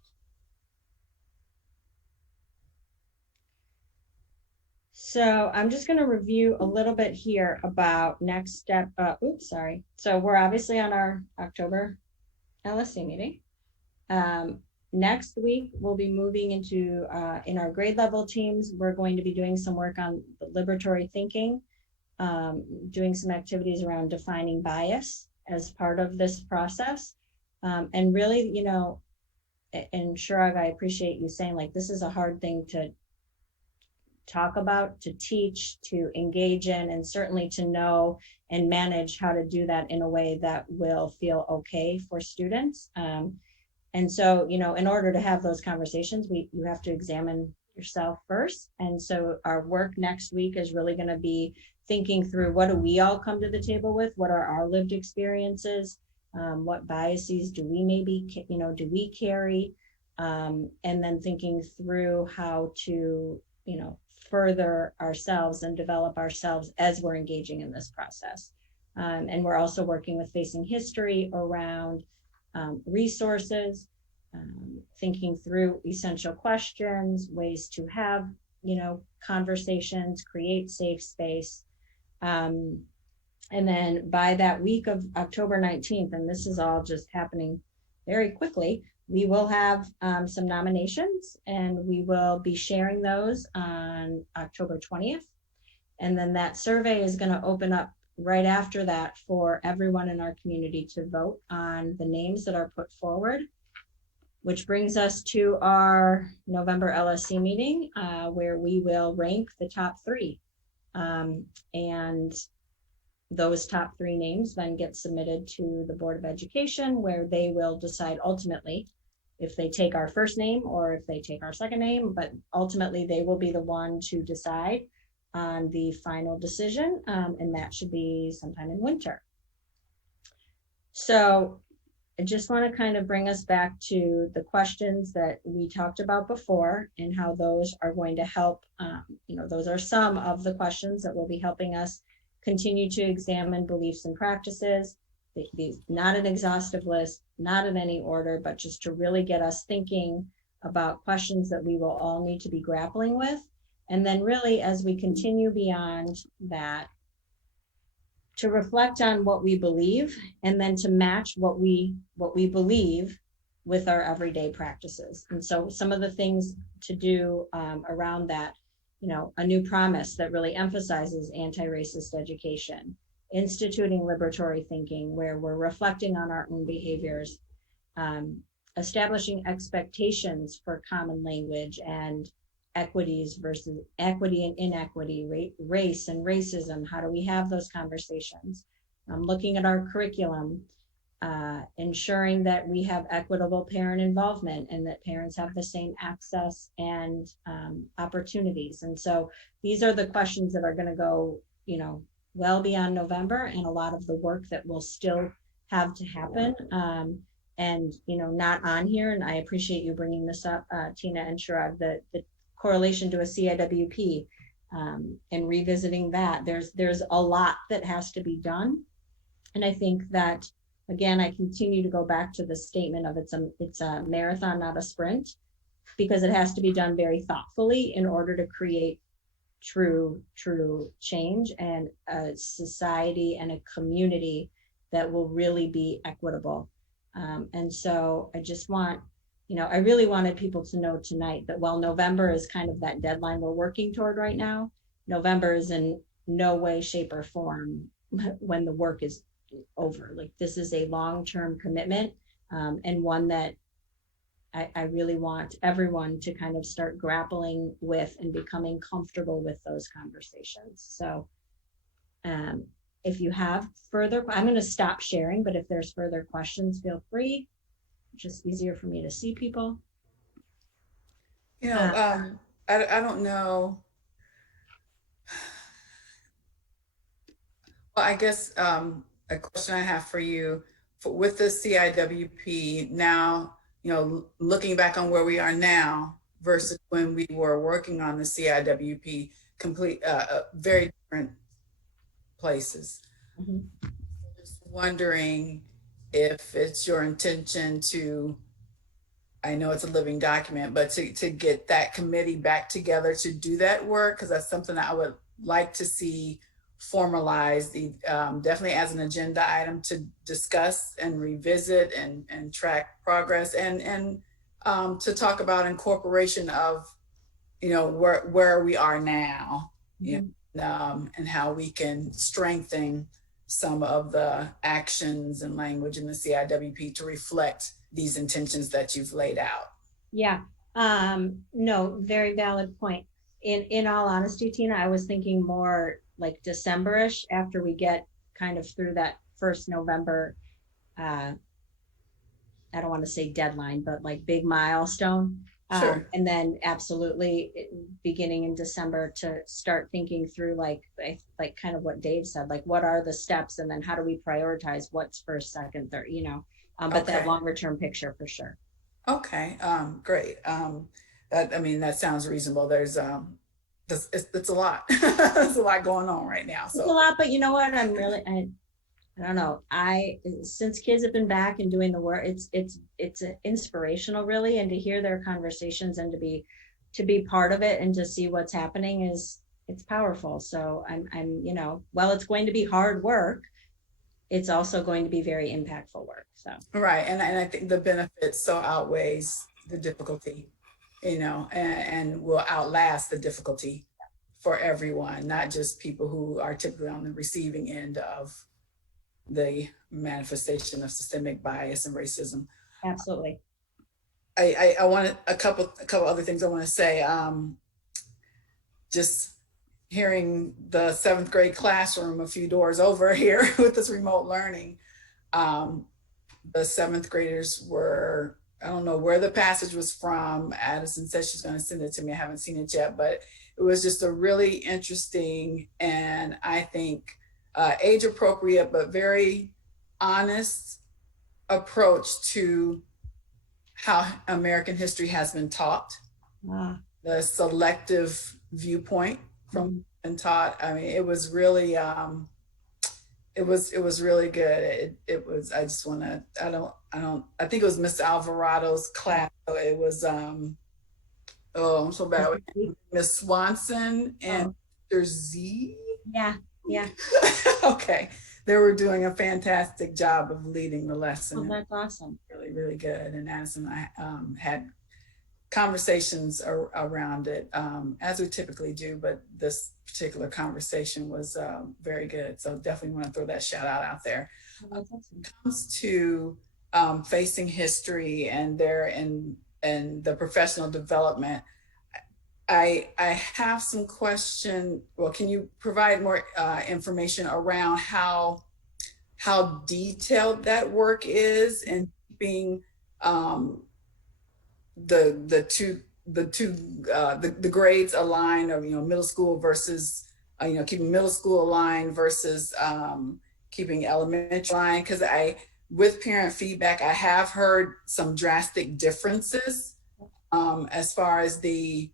So I'm just going to review a little bit here about next step. So we're obviously on our October LSC meeting. Next week, we'll be moving into, in our grade level teams, we're going to be doing some work on the liberatory thinking, doing some activities around defining bias as part of this process. And really, you know, and Shurag, I appreciate you saying like, this is a hard thing to talk about, to teach, to engage in, and certainly to know and manage how to do that in a way that will feel okay for students. And so, you know, in order to have those conversations, you have to examine yourself first. And so our work next week is really going to be thinking through what do we all come to the table with? What are our lived experiences? What biases do we maybe, you know, do we carry? And then thinking through how to, you know, further ourselves and develop ourselves as we're engaging in this process. And we're also working with Facing History around resources, thinking through essential questions, ways to have, you know, conversations, create safe space. And then by that week of October 19th, and this is all just happening very quickly, we will have some nominations, and we will be sharing those on October 20th. And then that survey is going to open up right after that for everyone in our community to vote on the names that are put forward, which brings us to our November LSC meeting, where we will rank the top 3. And those top 3 names then get submitted to the Board of Education, where they will decide ultimately if they take our first name or if they take our second name, but ultimately they will be the one to decide on the final decision, and that should be sometime in winter. So I just want to kind of bring us back to the questions that we talked about before and how those are going to help, you know, those are some of the questions that will be helping us continue to examine beliefs and practices. These, not an exhaustive list, not in any order, but just to really get us thinking about questions that we will all need to be grappling with. And then really, as we continue beyond that, to reflect on what we believe and then to match what we believe with our everyday practices. And so some of the things to do around that, you know, a new promise that really emphasizes anti-racist education, instituting liberatory thinking where we're reflecting on our own behaviors, establishing expectations for common language and equities versus equity and inequity, race and racism. How do we have those conversations? Looking at our curriculum, ensuring that we have equitable parent involvement and that parents have the same access and opportunities. And so these are the questions that are going to go, you know, well beyond November, and a lot of the work that will still have to happen. And, you know, not on here, and I appreciate you bringing this up, Tina and Shurag, the correlation to a CIWP and revisiting that. There's a lot that has to be done. And I think that, again, I continue to go back to the statement of it's a marathon, not a sprint, because it has to be done very thoughtfully in order to create true change and a society and a community that will really be equitable. And so I just want, you know, I really wanted people to know tonight that while November is kind of that deadline we're working toward right now, November is in no way, shape, or form when the work is over. Like, this is a long-term commitment, and one that I really want everyone to kind of start grappling with and becoming comfortable with those conversations. So if you have further, I'm going to stop sharing, but if there's further questions, feel free. It's just easier for me to see people. You know, I don't know. Well, I guess a question I have for you with the CIWP now, you know, looking back on where we are now versus when we were working on the CIWP, very different places. Mhm. Just wondering if it's your intention to, I know it's a living document, but to get that committee back together to do that work, because that's something that I would like to see formalized, definitely as an agenda item to discuss and revisit and track progress, and to talk about incorporation of, you know, where we are now, and how we can strengthen some of the actions and language in the CIWP to reflect these intentions that you've laid out. Yeah, no, very valid point. In all honesty, Tina, I was thinking more like December-ish after we get kind of through that first November, I don't want to say deadline, but like big milestone. Sure. And then absolutely beginning in December to start thinking through like kind of what Dave said, like what are the steps and then how do we prioritize what's first, second, third, you know, but that longer term picture for sure. Okay, great. That sounds reasonable. There's it's a lot. There's a lot going on right now. So it's a lot, but you know what? I don't know. Since kids have been back and doing the work, it's inspirational really, and to hear their conversations and to be part of it and to see what's happening it's powerful. So I'm you know, while it's going to be hard work, it's also going to be very impactful work. So right, and I think the benefits so outweighs the difficulty, you know, and will outlast the difficulty for everyone, not just people who are typically on the receiving end of the manifestation of systemic bias and racism. Absolutely. I wanted a couple other things I want to say. Just hearing the 7th grade classroom a few doors over here with this remote learning. The 7th graders were, I don't know where the passage was from. Addison said she's going to send it to me. I haven't seen it yet, but it was just a really interesting and I think age appropriate, but very honest approach to how American history has been taught. The selective viewpoint from and taught. I mean, it was really, it was really good. It was, I just want to, I think it was Miss Alvarado's class. So it was, I'm so bad with Miss Swanson and Mr. Z. Yeah. Okay. They were doing a fantastic job of leading the lesson. Oh, that's awesome. Really, really good. And Addison and I had conversations around it, as we typically do, but this particular conversation was very good. So definitely want to throw that shout out there. Oh, that's awesome. When it comes to facing history and the professional development, I have some question. Well, can you provide more information around how detailed that work is and keeping the grades aligned, or, you know, middle school versus keeping middle school aligned versus keeping elementary aligned? Because with parent feedback, I have heard some drastic differences as far as the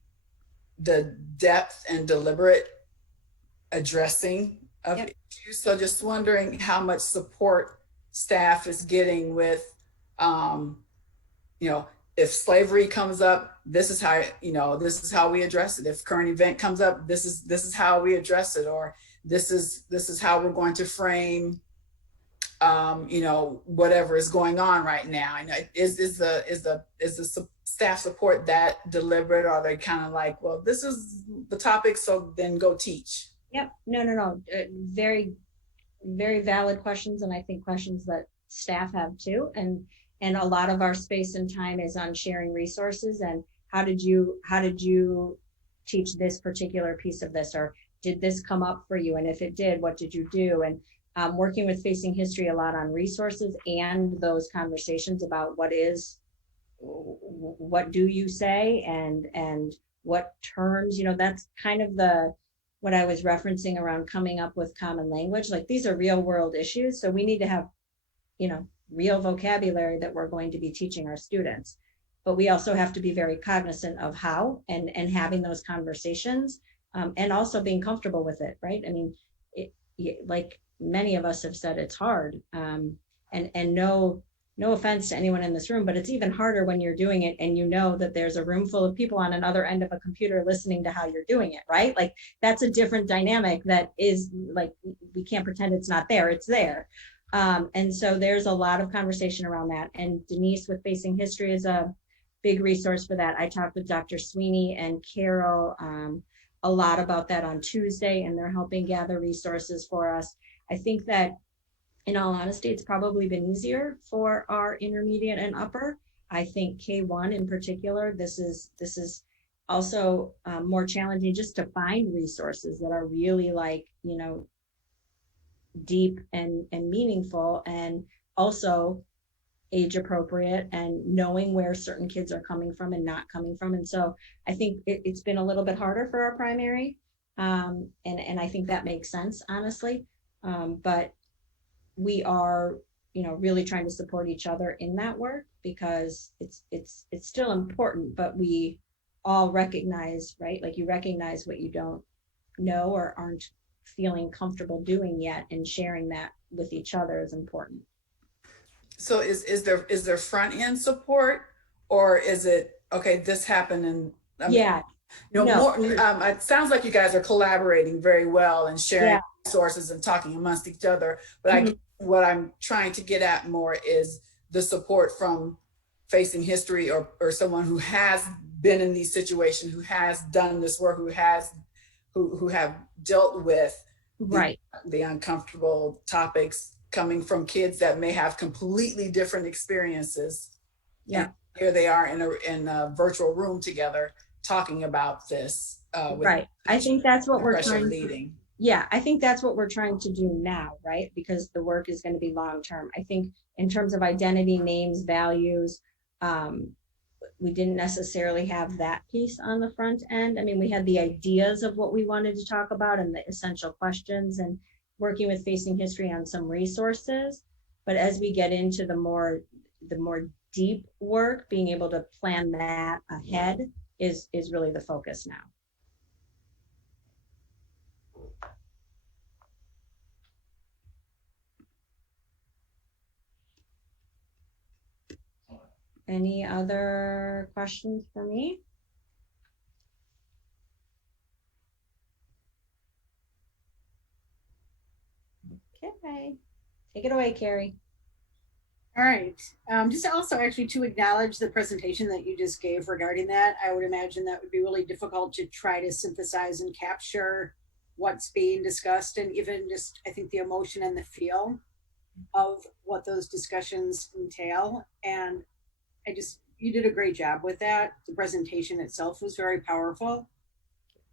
depth and deliberate addressing of issues. So just wondering how much support staff is getting with, if slavery comes up, this is how we address it. If current event comes up, this is how we address it, or this is how we're going to frame whatever is going on right now. Is the staff support that deliberate, or are they kind of like, well, this is the topic, so then go teach? Yep. No. Very, very valid questions, and I think questions that staff have too. And a lot of our space and time is on sharing resources and how did you teach this particular piece of this, or did this come up for you? And if it did, what did you do? And working with Facing History a lot on resources and those conversations about what is what do you say, and what terms, that's kind of what I was referencing around coming up with common language. Like, these are real world issues, so we need to have, real vocabulary that we're going to be teaching our students. But we also have to be very cognizant of how and having those conversations, and also being comfortable with it, right? I mean, like many of us have said, it's hard. And no offense to anyone in this room, but it's even harder when you're doing it and that there's a room full of people on another end of a computer listening to how you're doing it, right? Like, that's a different dynamic that is like, we can't pretend it's not there, it's there. And so there's a lot of conversation around that. And Denise with Facing History is a big resource for that. I talked with Dr. Sweeney and Carol a lot about that on Tuesday, and they're helping gather resources for us. I think that, in all honesty, it's probably been easier for our intermediate and upper. I think K1 in particular, this is also more challenging just to find resources that are really like, deep and meaningful, and also age appropriate, and knowing where certain kids are coming from and not coming from. And so I think it's been a little bit harder for our primary. And I think that makes sense, honestly. But we are, really trying to support each other in that work, because it's still important, but we all recognize, right? Like, you recognize what you don't know or aren't feeling comfortable doing yet, and sharing that with each other is important. So is there front end support, or is it, okay, this happened and Yeah. more, it sounds like you guys are collaborating very well and sharing resources and talking amongst each other. But what I'm trying to get at more is the support from Facing History, or someone who has been in these situations, who has done this work, who have dealt with the uncomfortable topics coming from kids that may have completely different experiences. Yeah. And here they are in a virtual room together talking about this. Right. I think that's what we're trying leading. Yeah, I think that's what we're trying to do now, right? Because the work is going to be long-term. I think in terms of identity, names, values, we didn't necessarily have that piece on the front end. I mean, we had the ideas of what we wanted to talk about and the essential questions, and working with Facing History on some resources. But as we get into the more deep work, being able to plan that ahead is really the focus now. Any other questions for me? Okay, take it away, Carrie. All right. Just also actually to acknowledge the presentation that you just gave regarding that. I would imagine that would be really difficult to try to synthesize and capture what's being discussed, and even just, I think, the emotion and the feel of what those discussions entail. And you did a great job with that. The presentation itself was very powerful,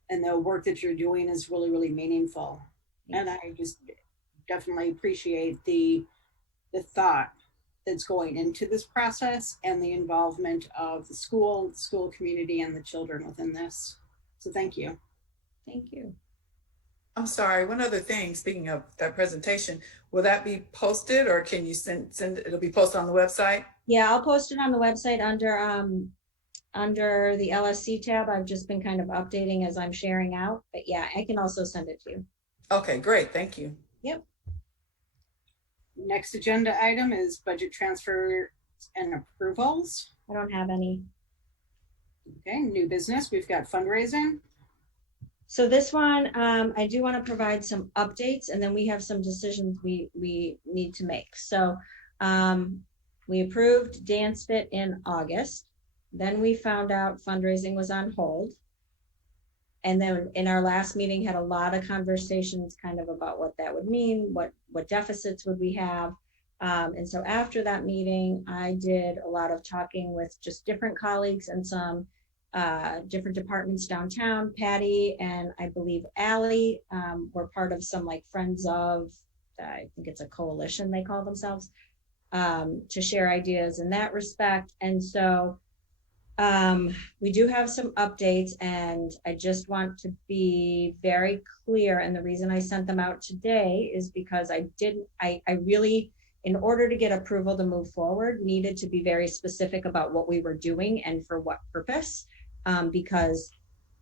and the work that you're doing is really, really meaningful. And I just definitely appreciate the thought that's going into this process, and the involvement of the school community, and the children within this. So thank you. Thank you. I'm sorry, one other thing, speaking of that presentation, will that be posted, or can you send it'll be posted on the website? Yeah, I'll post it on the website under the LSC tab. I've just been kind of updating as I'm sharing out, but yeah, I can also send it to you. Okay, great, thank you. Yep. Next agenda item is budget transfer and approvals. I don't have any. Okay, new business. We've got fundraising. So this one, I do want to provide some updates, and then we have some decisions we need to make. So we approved Dance Fit in August. Then we found out fundraising was on hold. And then in our last meeting, had a lot of conversations kind of about what that would mean, what deficits would we have. And so after that meeting, I did a lot of talking with just different colleagues and some different departments downtown. Patty and I believe Allie were part of some like Friends of, I think it's a coalition they call themselves, to share ideas in that respect. And so we do have some updates, and I just want to be very clear. And the reason I sent them out today is because I really, in order to get approval to move forward, needed to be very specific about what we were doing and for what purpose, because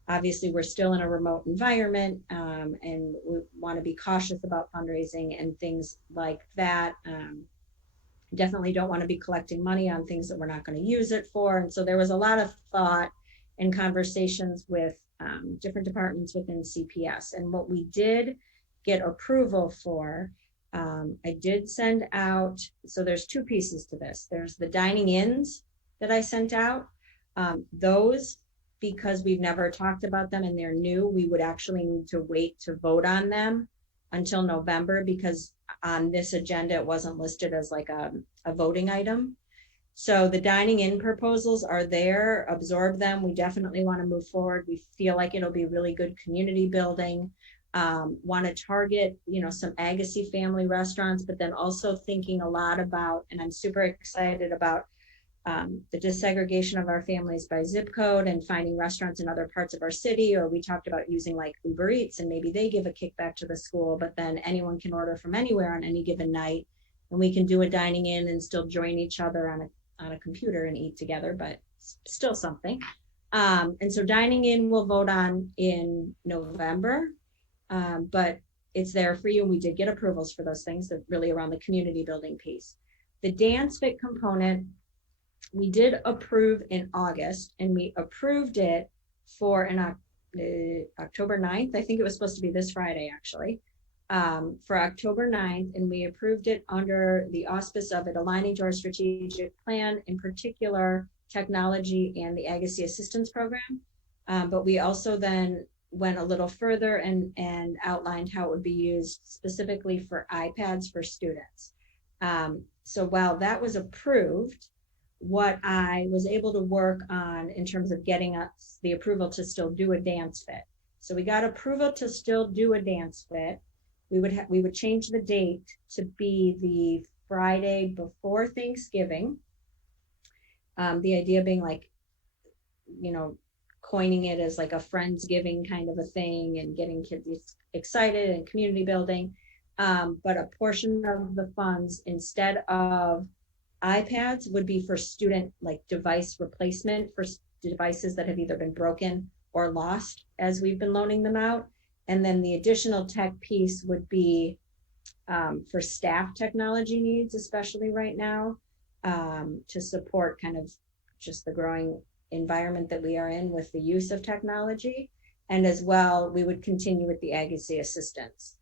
obviously we're still in a remote environment, and we want to be cautious about fundraising and things like that. Definitely don't want to be collecting money on things that we're not going to use it for. And so there was a lot of thought and conversations with different departments within CPS. And what we did get approval for, I did send out, so there's two pieces to this. There's the dining ins that I sent out. Those, because we've never talked about them and they're new, we would actually need to wait to vote on them until November, because on this agenda, it wasn't listed as like a voting item. So the dining in proposals are there, absorb them. We definitely want to move forward. We feel like it'll be really good community building. Want to target, some Agassiz family restaurants, but then also thinking a lot about, and I'm super excited about the desegregation of our families by zip code and finding restaurants in other parts of our city. Or we talked about using like Uber Eats, and maybe they give a kickback to the school, but then anyone can order from anywhere on any given night, and we can do a dining in and still join each other on a computer and eat together, but still something. And so dining in we'll vote on in November, but it's there for you, and we did get approvals for those things that really around the community building piece. The dance fit component, we did approve in August, and we approved it for October 9th. I think it was supposed to be this Friday, actually, for October 9th. And we approved it under the auspice of it aligning to our strategic plan, in particular, technology and the Agassiz Assistance Program. But we also then went a little further and outlined how it would be used specifically for iPads for students. So while that was approved, what I was able to work on in terms of getting us the approval to still do a dance fit. So we got approval to still do a dance fit. We would change the date to be the Friday before Thanksgiving. The idea being like, coining it as like a Friendsgiving kind of a thing and getting kids excited and community building. But a portion of the funds, instead of iPads, would be for student like device replacement for devices that have either been broken or lost as we've been loaning them out. And then the additional tech piece would be for staff technology needs, especially right now, to support kind of just the growing environment that we are in with the use of technology. And as well, we would continue with the Agassiz assistance.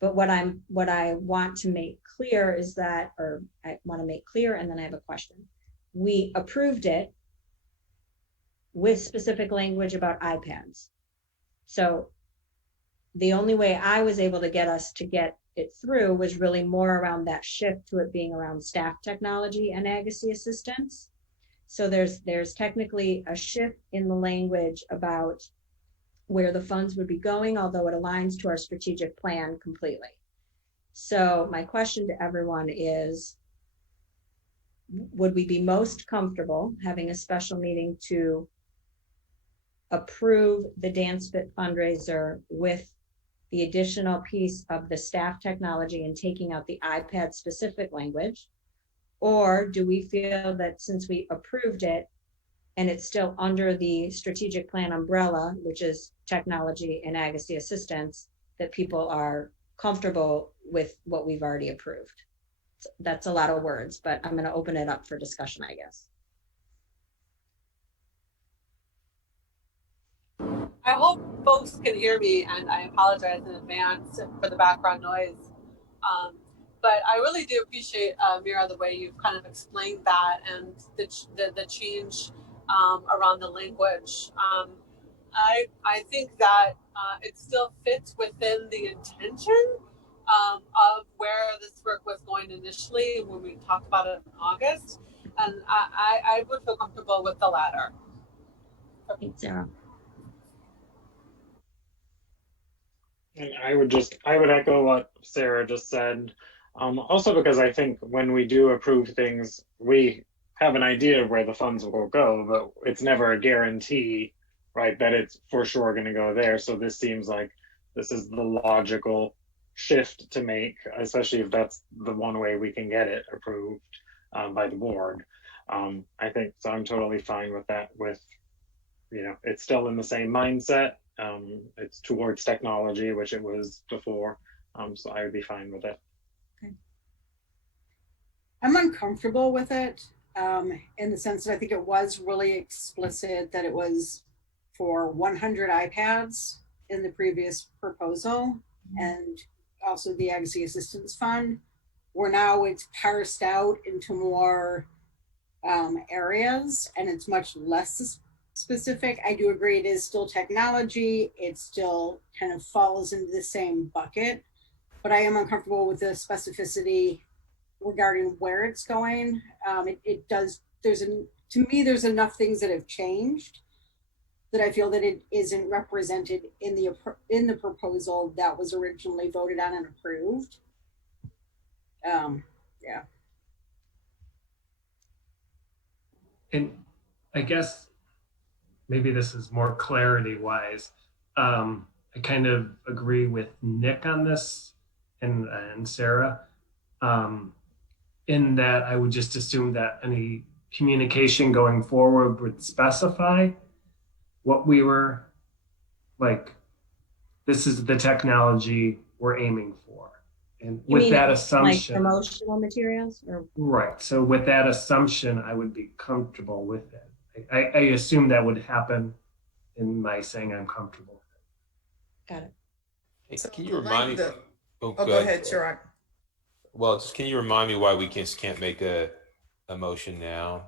But what I want to make clear is that, or I want to make clear, and then I have a question. We approved it with specific language about iPads. So the only way I was able to get us to get it through was really more around that shift to it being around staff technology and Agassiz assistance. So there's technically a shift in the language about where the funds would be going, although it aligns to our strategic plan completely. So my question to everyone is, would we be most comfortable having a special meeting to approve the Dance Fit fundraiser with the additional piece of the staff technology and taking out the iPad specific language? Or do we feel that since we approved it and it's still under the strategic plan umbrella, which is technology and Agassiz assistance, that people are comfortable with what we've already approved? So that's a lot of words, but I'm going to open it up for discussion, I guess. I hope folks can hear me, and I apologize in advance for the background noise. But I really do appreciate, Mira, the way you've kind of explained that and the change around the language. I think that it still fits within the intention of where this work was going initially when we talked about it in August. And I would feel comfortable with the latter. Thanks, Sarah. And I would echo what Sarah just said. Also because I think when we do approve things, we have an idea of where the funds will go, but it's never a guarantee, right, that it's for sure going to go there. So this seems like this is the logical shift to make, especially if that's the one way we can get it approved by the board. I think so. I'm totally fine with that. With, you know, it's still in the same mindset. It's towards technology, which it was before. So I would be fine with it. I'm uncomfortable with it in the sense that I think it was really explicit that it was for 100 iPads in the previous proposal, and also the Agassiz Assistance Fund, where now it's parsed out into more areas and it's much less specific. I do agree it is still technology. It still kind of falls into the same bucket, but I am uncomfortable with the specificity regarding where it's going. It does, to me, there's enough things that have changed that I feel that it isn't represented in the proposal that was originally voted on and approved. Yeah. And I guess maybe this is more clarity wise. I kind of agree with Nick on this and Sarah. In that I would just assume that any communication going forward would specify what we were like, this is the technology we're aiming for. And with that assumption, like promotional materials or right. So with that assumption, I would be comfortable with it. I assume that would happen in my saying I'm comfortable with it. Got it. Hey, So can you remind me? go ahead, Chirag. Well, just can you remind me why we can't make a motion now?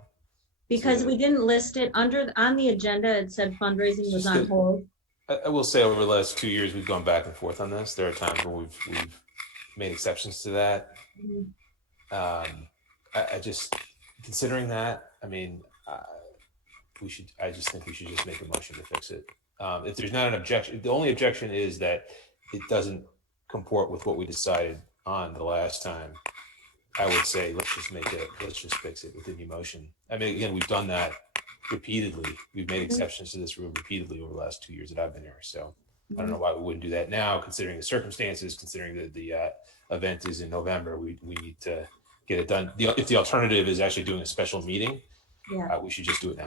Because we didn't list it on the agenda. It said fundraising was on hold. I will say over the last 2 years, we've gone back and forth on this. There are times where we've made exceptions to that. I just, considering that, I mean, I just think we should just make a motion to fix it. If there's not an objection, the only objection is that it doesn't comport with what we decided on the last time. I would say let's just fix it with the new motion. I mean, again, we've done that repeatedly. We've made exceptions to this rule repeatedly over the last 2 years that I've been here. So I don't know why we wouldn't do that now, considering the circumstances, considering that the event is in November. We need to get it done. If the alternative is actually doing a special meeting, we should just do it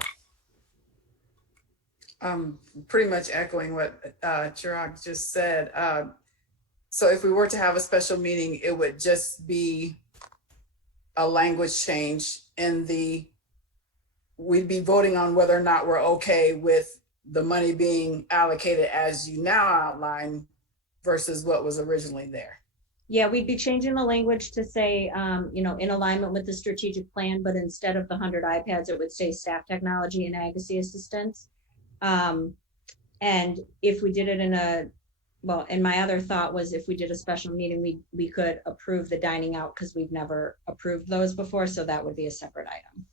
now. Pretty much echoing what Chirag just said. So if we were to have a special meeting, it would just be a language change in we'd be voting on whether or not we're okay with the money being allocated as you now outline versus what was originally there. Yeah, we'd be changing the language to say, in alignment with the strategic plan, but instead of the 100 iPads, it would say staff technology and Agassiz assistance. And if we did it and my other thought was if we did a special meeting, we could approve the dining out because we've never approved those before. So that would be a separate item.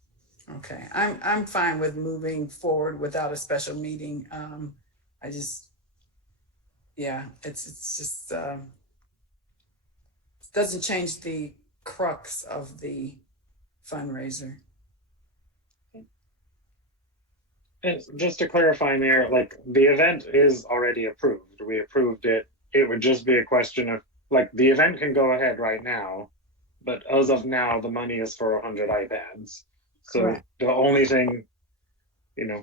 Okay, I'm fine with moving forward without a special meeting. I just, it's just, it doesn't change the crux of the fundraiser. And just to clarify, Mayor, like the event is already approved. We approved it. It would just be a question of like the event can go ahead right now, but as of now, the money is for 100 iPads. So Correct. The only thing,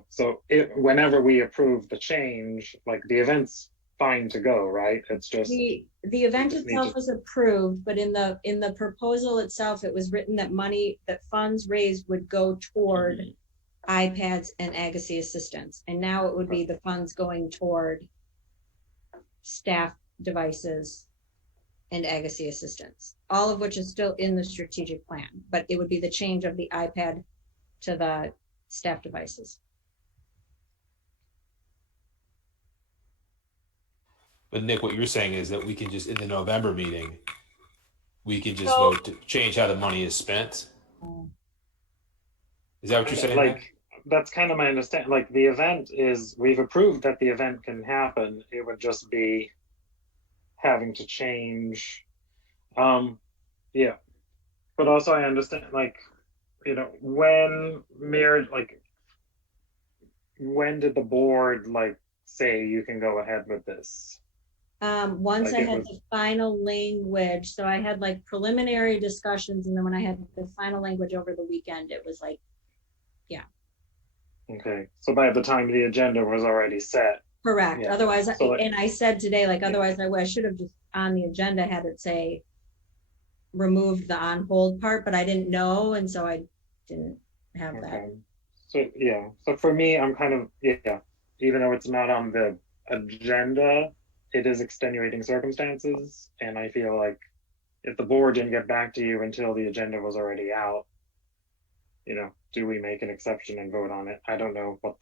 so whenever we approve the change, like the event's fine to go, right? It's just the event itself was approved, but in the proposal itself, it was written that funds raised would go toward iPads and Agassiz assistance. And now it would be the funds going toward staff devices and Agassiz assistance, all of which is still in the strategic plan, but it would be the change of the iPad to the staff devices. But Nick, what you're saying is that we can just, in the November meeting, we can just vote to change how the money is spent. Is that what you're saying? Like, that's kind of my understanding. Like the event is, we've approved that the event can happen. It would just be having to change. Yeah, but also I understand, like, you know, when marriage, like, when did the board like say you can go ahead with this? Once Like I it had was, the final language, so I had like preliminary discussions, and then when I had the final language over the weekend, it was like, okay, so by the time the agenda was already set. correct. Yeah. Otherwise, So like, and I said today, like, Yeah. otherwise I should have just on the agenda had it say removed the on hold part, but I didn't know, and so I didn't have that. okay. So yeah, so for me, I'm kind of, yeah, even though it's not on the agenda, it is extenuating circumstances. And I feel like if the board didn't get back to you until the agenda was already out, you know, do we make an exception and vote on it? I don't know what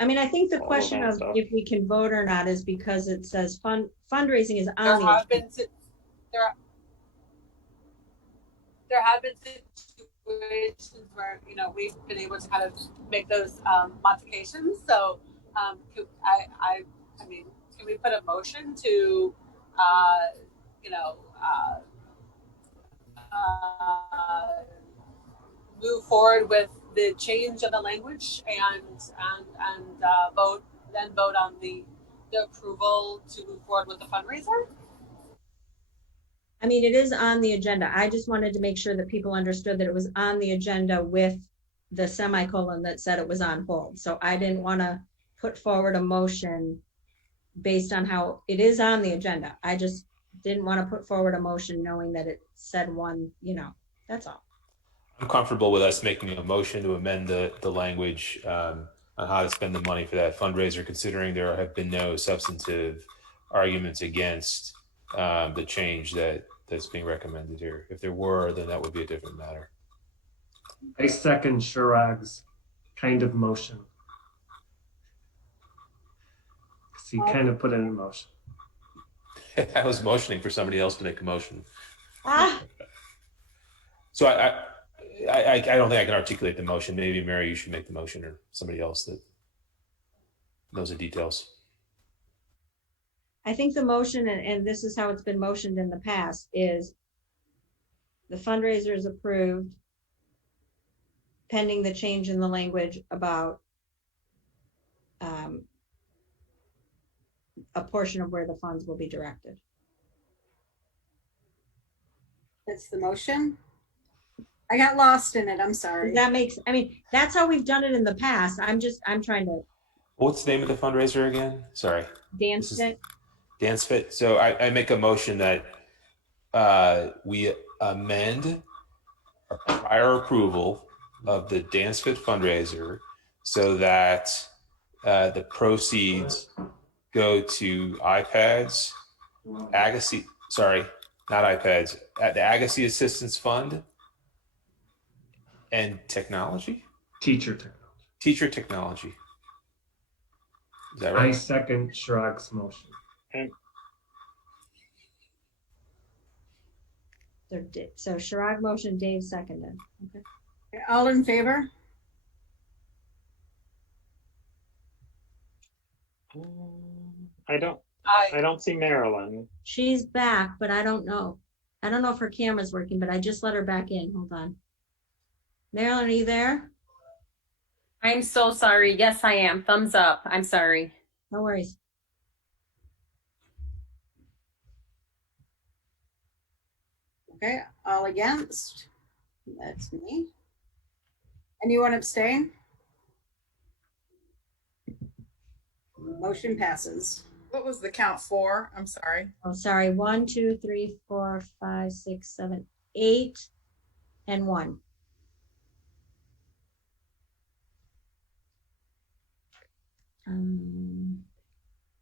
I mean, I think the all of question that of stuff. if we can vote or not is because it says fundraising is There on the have been there have been situations where, you know, we've been able to kind of make those modifications. So I mean, can we put a motion to you know move forward with the change of the language and vote on the approval to move forward with the fundraiser? I mean, it is on the agenda. I just wanted to make sure that people understood that it was on the agenda with the semicolon that said it was on hold. So I didn't want to put forward a motion based on how it is on the agenda. I just didn't want to put forward a motion knowing that it said one, you know, that's all. I'm comfortable with us making a motion to amend the language on how to spend the money for that fundraiser, considering there have been no substantive arguments against the change that's being recommended here. If there were, then that would be a different matter. I second Chirag's kind of motion. Because he kind of put it in motion. I was motioning for somebody else to make a motion. Ah, So I don't think I can articulate the motion. Maybe Mary, you should make the motion, or somebody else that knows the details. I think the motion, and this is how it's been motioned in the past, is the fundraiser is approved pending the change in the language about a portion of where the funds will be directed. That's the motion. I got lost in it. I'm sorry. That makes, I mean, that's how we've done it in the past. I'm trying to What's the name of the fundraiser again? Sorry. dance it. Dance Fit. So I make a motion that we amend our prior approval of the Dance Fit fundraiser so that the proceeds go to iPads, Agassiz, sorry, not iPads, the Agassiz Assistance Fund and technology? Teacher technology. Teacher technology. Is that I right? second Chirag's motion. So Chirag motion, Dave seconded. Okay. All in favor? I don't see Marilyn. She's back, but I don't know. I don't know if her camera's working, but I just let her back in. Hold on. Marilyn, are you there? I'm so sorry. Yes, I am. Thumbs up. I'm sorry. No worries. Okay, all against? That's me. Anyone abstain? Motion passes. What was the count for? I'm sorry. Oh, sorry. 1, 2, 3, 4, 5, 6, 7, 8, and 1.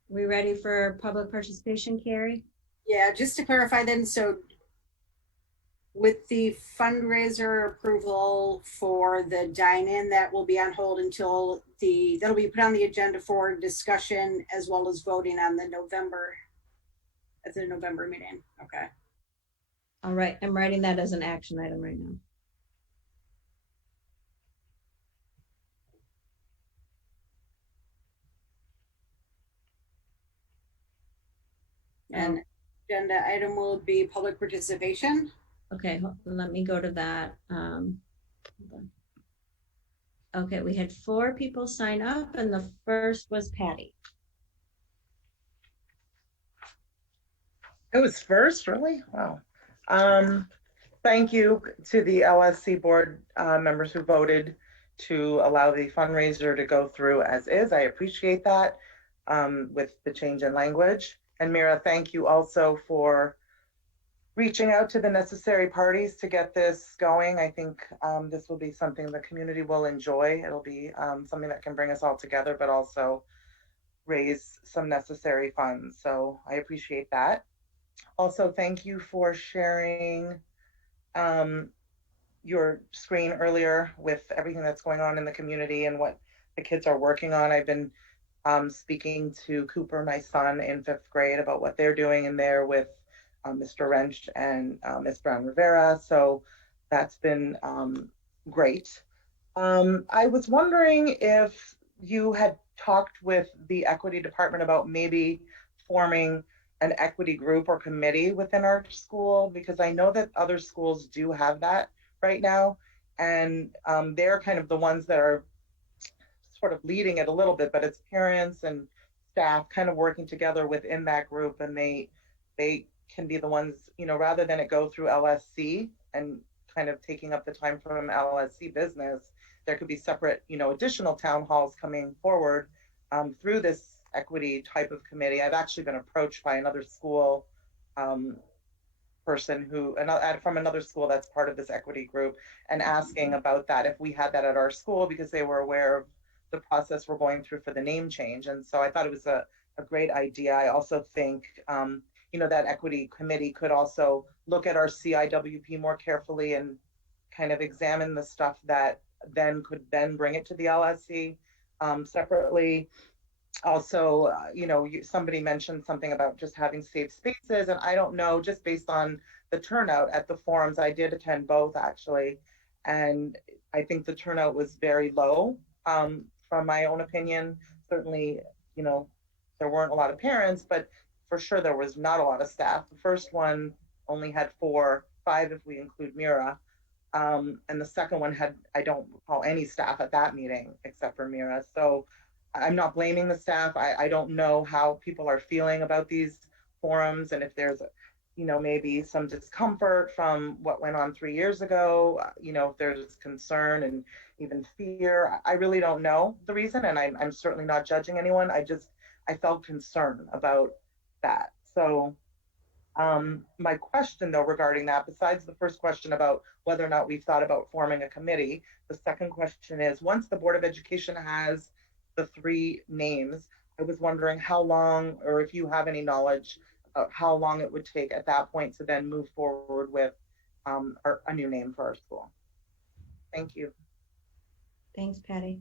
We ready for public participation, Carrie? Yeah, just to clarify then, so with the fundraiser approval for the dine-in, that will be on hold until that'll be put on the agenda for discussion as well as voting on the November meeting. Okay. All right. I'm writing that as an action item right now. And agenda item will be public participation. Okay, let me go to that. Hold on. Okay, we had 4 people sign up, and the first was Patty. It was first, really? Wow. Thank you to the LSC board members who voted to allow the fundraiser to go through as is. I appreciate that with the change in language. And Mira, thank you also for reaching out to the necessary parties to get this going. I think this will be something the community will enjoy. It'll be something that can bring us all together, but also raise some necessary funds. So I appreciate that. Also, thank you for sharing your screen earlier with everything that's going on in the community and what the kids are working on. I've been speaking to Cooper, my son, in 5th grade about what they're doing in there with Mr. Wrench and Ms. Brown Rivera. So that's been great. I was wondering if you had talked with the equity department about maybe forming an equity group or committee within our school, because I know that other schools do have that right now. And they're kind of the ones that are sort of leading it a little bit, but it's parents and staff kind of working together within that group. And they can be the ones, you know, rather than it go through LSC and kind of taking up the time from LSC business, there could be separate, you know, additional town halls coming forward through this equity type of committee. I've actually been approached by another school person who, from another school that's part of this equity group, and asking about that, if we had that at our school, because they were aware of the process we're going through for the name change. And so I thought it was a great idea. I also think, you know, that equity committee could also look at our CIWP more carefully and kind of examine the stuff that could bring it to the LSC separately. Also, you know, somebody mentioned something about just having safe spaces, and I don't know, just based on the turnout at the forums, I did attend both actually, and I think the turnout was very low from my own opinion. Certainly, you know, there weren't a lot of parents, but for sure there was not a lot of staff. The first one only had 4, 5 if we include Mira, and the second one had, I don't recall any staff at that meeting except for Mira. So I'm not blaming the staff. I don't know how people are feeling about these forums, and if there's, you know, maybe some discomfort from what went on 3 years ago, you know, if there's concern and even fear. I really don't know the reason, and I'm certainly not judging anyone. I felt concerned about that. So my question though regarding that, besides the first question about whether or not we've thought about forming a committee, the second question is, once the Board of Education has the 3 names, I was wondering how long, or if you have any knowledge about how long it would take at that point to then move forward with a new name for our school. Thank you. Thanks, Patty.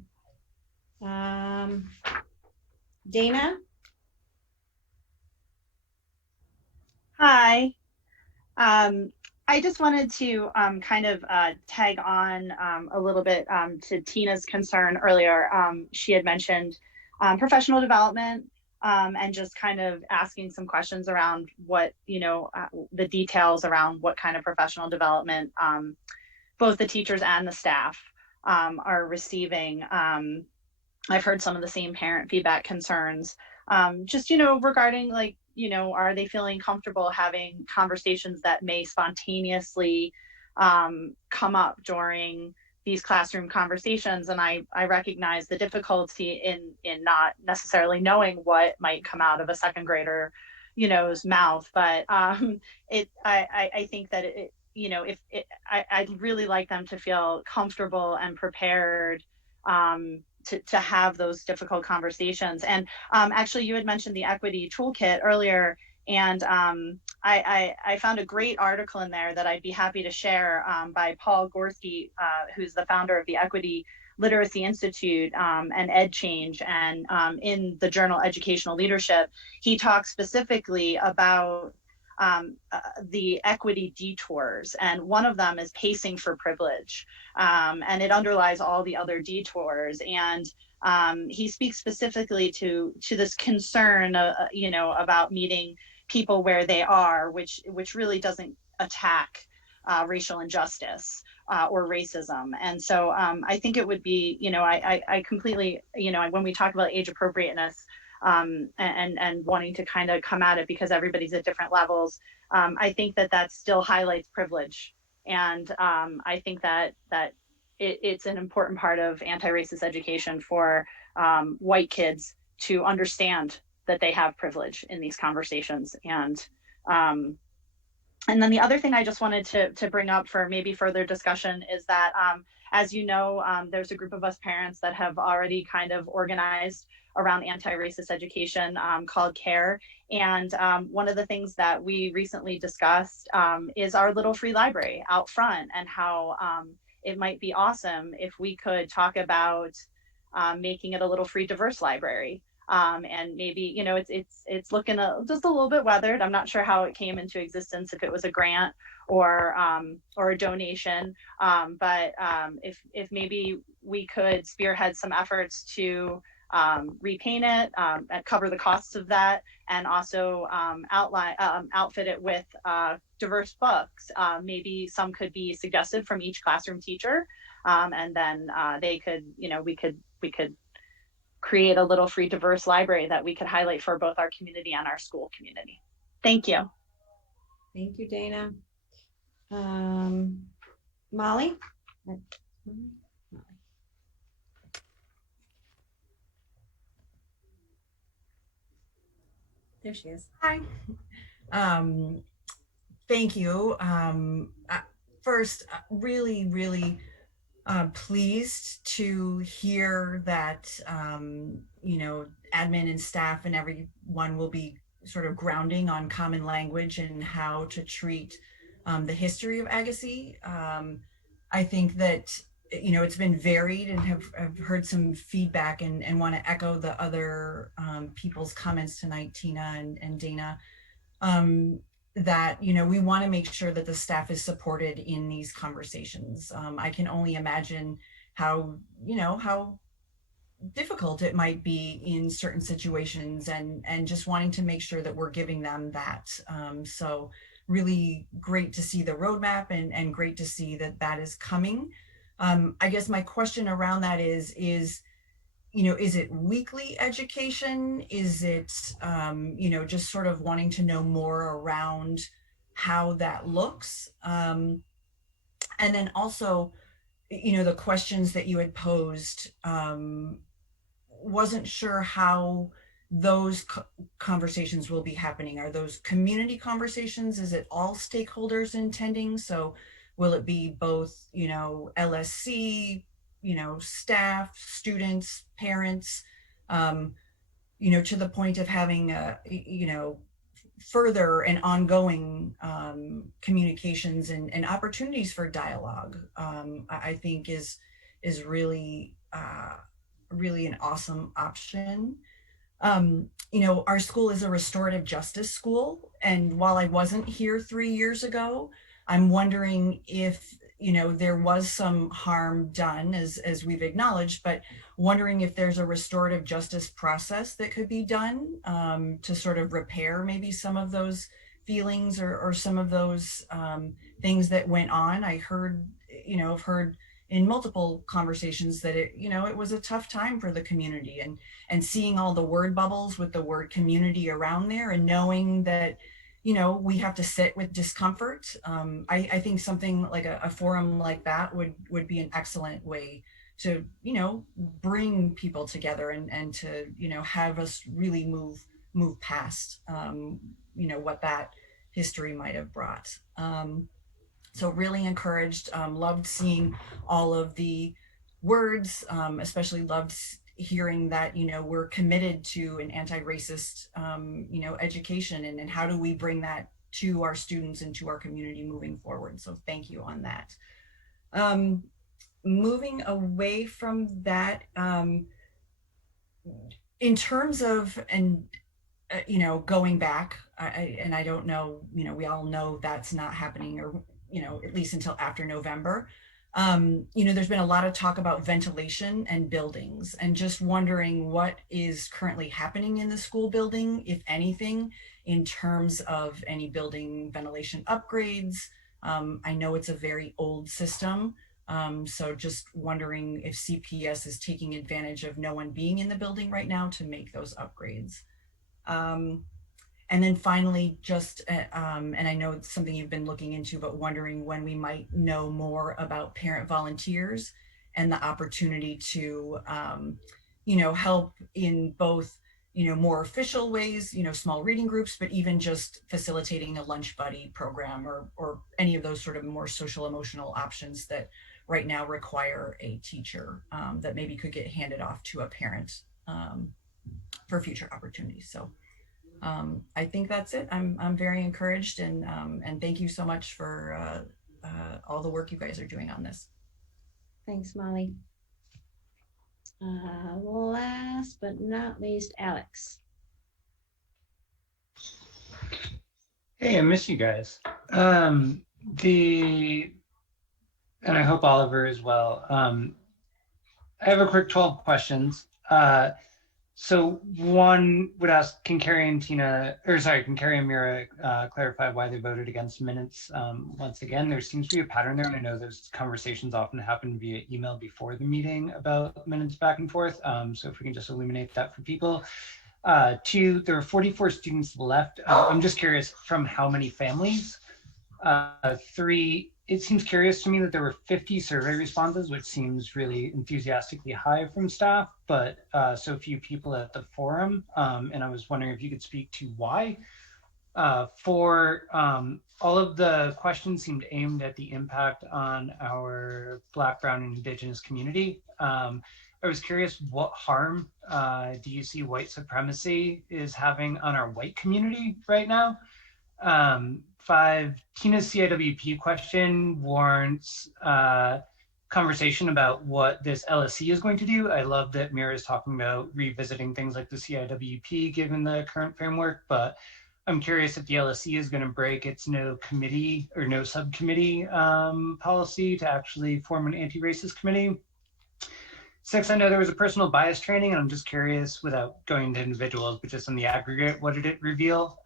Dana? Hi. I just wanted to kind of tag on a little bit to Tina's concern earlier. She had mentioned professional development and just kind of asking some questions around what, you know, the details around what kind of professional development both the teachers and the staff are receiving. I've heard some of the same parent feedback concerns, just, you know, regarding like, you know, are they feeling comfortable having conversations that may spontaneously come up during these classroom conversations? And I recognize the difficulty in not necessarily knowing what might come out of a second grader, you know's mouth. But I think that it, you know, I'd really like them to feel comfortable and prepared to have those difficult conversations. And actually, you had mentioned the equity toolkit earlier, and I found a great article in there that I'd be happy to share by Paul Gorski, who's the founder of the Equity Literacy Institute and Ed Change. And in the journal Educational Leadership, he talks specifically about the equity detours, and one of them is pacing for privilege, and it underlies all the other detours. And he speaks specifically to this concern, you know, about meeting people where they are, which really doesn't attack racial injustice or racism. And so I think it would be, I completely, when we talk about age appropriateness and wanting to kind of come at it because everybody's at different levels, I think that still highlights privilege. And I think that it's an important part of anti-racist education for white kids to understand that they have privilege in these conversations. And then the other thing I just wanted to bring up for maybe further discussion is that, as you know, there's a group of us parents that have already kind of organized around anti-racist education called CARE. And one of the things that we recently discussed is our little free library out front, and how it might be awesome if we could talk about making it a little free diverse library. And maybe, it's looking just a little bit weathered. I'm not sure how it came into existence, if it was a grant or a donation. But if maybe we could spearhead some efforts to repaint it, and cover the costs of that, and also outfit it with diverse books. Maybe some could be suggested from each classroom teacher, and then they could, we could create a little free diverse library that we could highlight for both our community and our school community. Thank you. Thank you, Dana. Molly? There she is. Hi. Thank you. First, really pleased to hear that, admin and staff and everyone will be sort of grounding on common language and how to treat the history of Agassiz. I think that, it's been varied, and have heard some feedback, and want to echo the other people's comments tonight, Tina and Dana, that, we want to make sure that the staff is supported in these conversations. I can only imagine how difficult it might be in certain situations, and just wanting to make sure that we're giving them that. So really great to see the roadmap, and great to see that is coming. I guess my question around that is it weekly education? Is it, just sort of wanting to know more around how that looks? And then also, the questions that you had posed, wasn't sure how those conversations will be happening. Are those community conversations? Is it all stakeholders intending? So will it be both, LSC, staff, students, parents, to the point of having further and ongoing communications and opportunities for dialogue, I think is really an awesome option. Our school is a restorative justice school, and while I wasn't here 3 years ago, I'm wondering if there was some harm done, as we've acknowledged, but wondering if there's a restorative justice process that could be done to sort of repair maybe some of those feelings or some of those things that went on. I've heard in multiple conversations that it was a tough time for the community, and seeing all the word bubbles with the word community around there, and knowing that we have to sit with discomfort. I think something like a forum like that would be an excellent way to, bring people together and to, have us really move past, what that history might have brought. So really encouraged, loved seeing all of the words, especially loved hearing that, we're committed to an anti-racist, education, and how do we bring that to our students and to our community moving forward. So thank you on that. Moving away from that, in terms of, going back, I don't know, we all know that's not happening, or, at least until after November. There's been a lot of talk about ventilation and buildings, and just wondering what is currently happening in the school building, if anything, in terms of any building ventilation upgrades. I know it's a very old system, so just wondering if CPS is taking advantage of no one being in the building right now to make those upgrades. And then finally, just, and I know it's something you've been looking into, but wondering when we might know more about parent volunteers and the opportunity to, help in both, more official ways, small reading groups, but even just facilitating a lunch buddy program or any of those sort of more social emotional options that right now require a teacher that maybe could get handed off to a parent for future opportunities. So I think that's it. I'm very encouraged and thank you so much for all the work you guys are doing on this. Thanks, Molly. Last but not least, Alex. Hey, I miss you guys. And I hope Oliver as well. I have a quick 12 questions. So one would ask, can Carrie and Mira clarify why they voted against minutes once again? There seems to be a pattern there, and I know those conversations often happen via email before the meeting about minutes back and forth. So if we can just illuminate that for people. Two, there are 44 students left. I'm just curious from how many families. Three, it seems curious to me that there were 50 survey responses, which seems really enthusiastically high from staff, but so few people at the forum. And I was wondering if you could speak to why. Four, all of the questions seemed aimed at the impact on our Black, Brown, and Indigenous community. I was curious, what harm do you see white supremacy is having on our white community right now? Five, Tina's CIWP question warrants conversation about what this LSC is going to do. I love that Mira is talking about revisiting things like the CIWP given the current framework, but I'm curious if the LSC is going to break its no committee or no subcommittee policy to actually form an anti-racist committee. Six, I know there was a personal bias training, and I'm just curious, without going into individuals, but just on the aggregate, what did it reveal?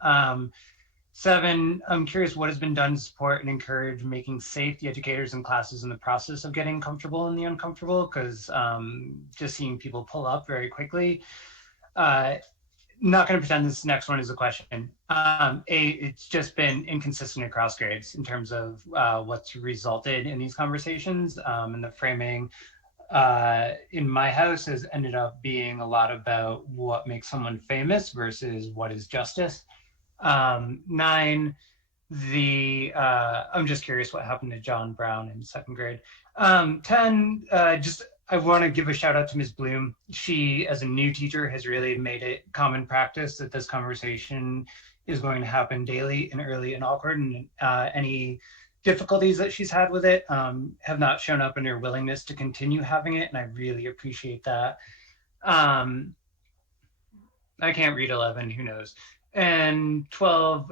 Seven, I'm curious what has been done to support and encourage making safe the educators and classes in the process of getting comfortable in the uncomfortable, because just seeing people pull up very quickly. Not going to pretend this next one is a question. It's just been inconsistent across grades in terms of what's resulted in these conversations, and the framing in my house has ended up being a lot about what makes someone famous versus what is justice. 9, I'm just curious what happened to John Brown in 2nd grade. 10, I want to give a shout out to Ms. Bloom. She, as a new teacher, has really made it common practice that this conversation is going to happen daily and early and awkward, and any difficulties that she's had with it have not shown up in her willingness to continue having it, and I really appreciate that. I can't read 11, who knows? And 12,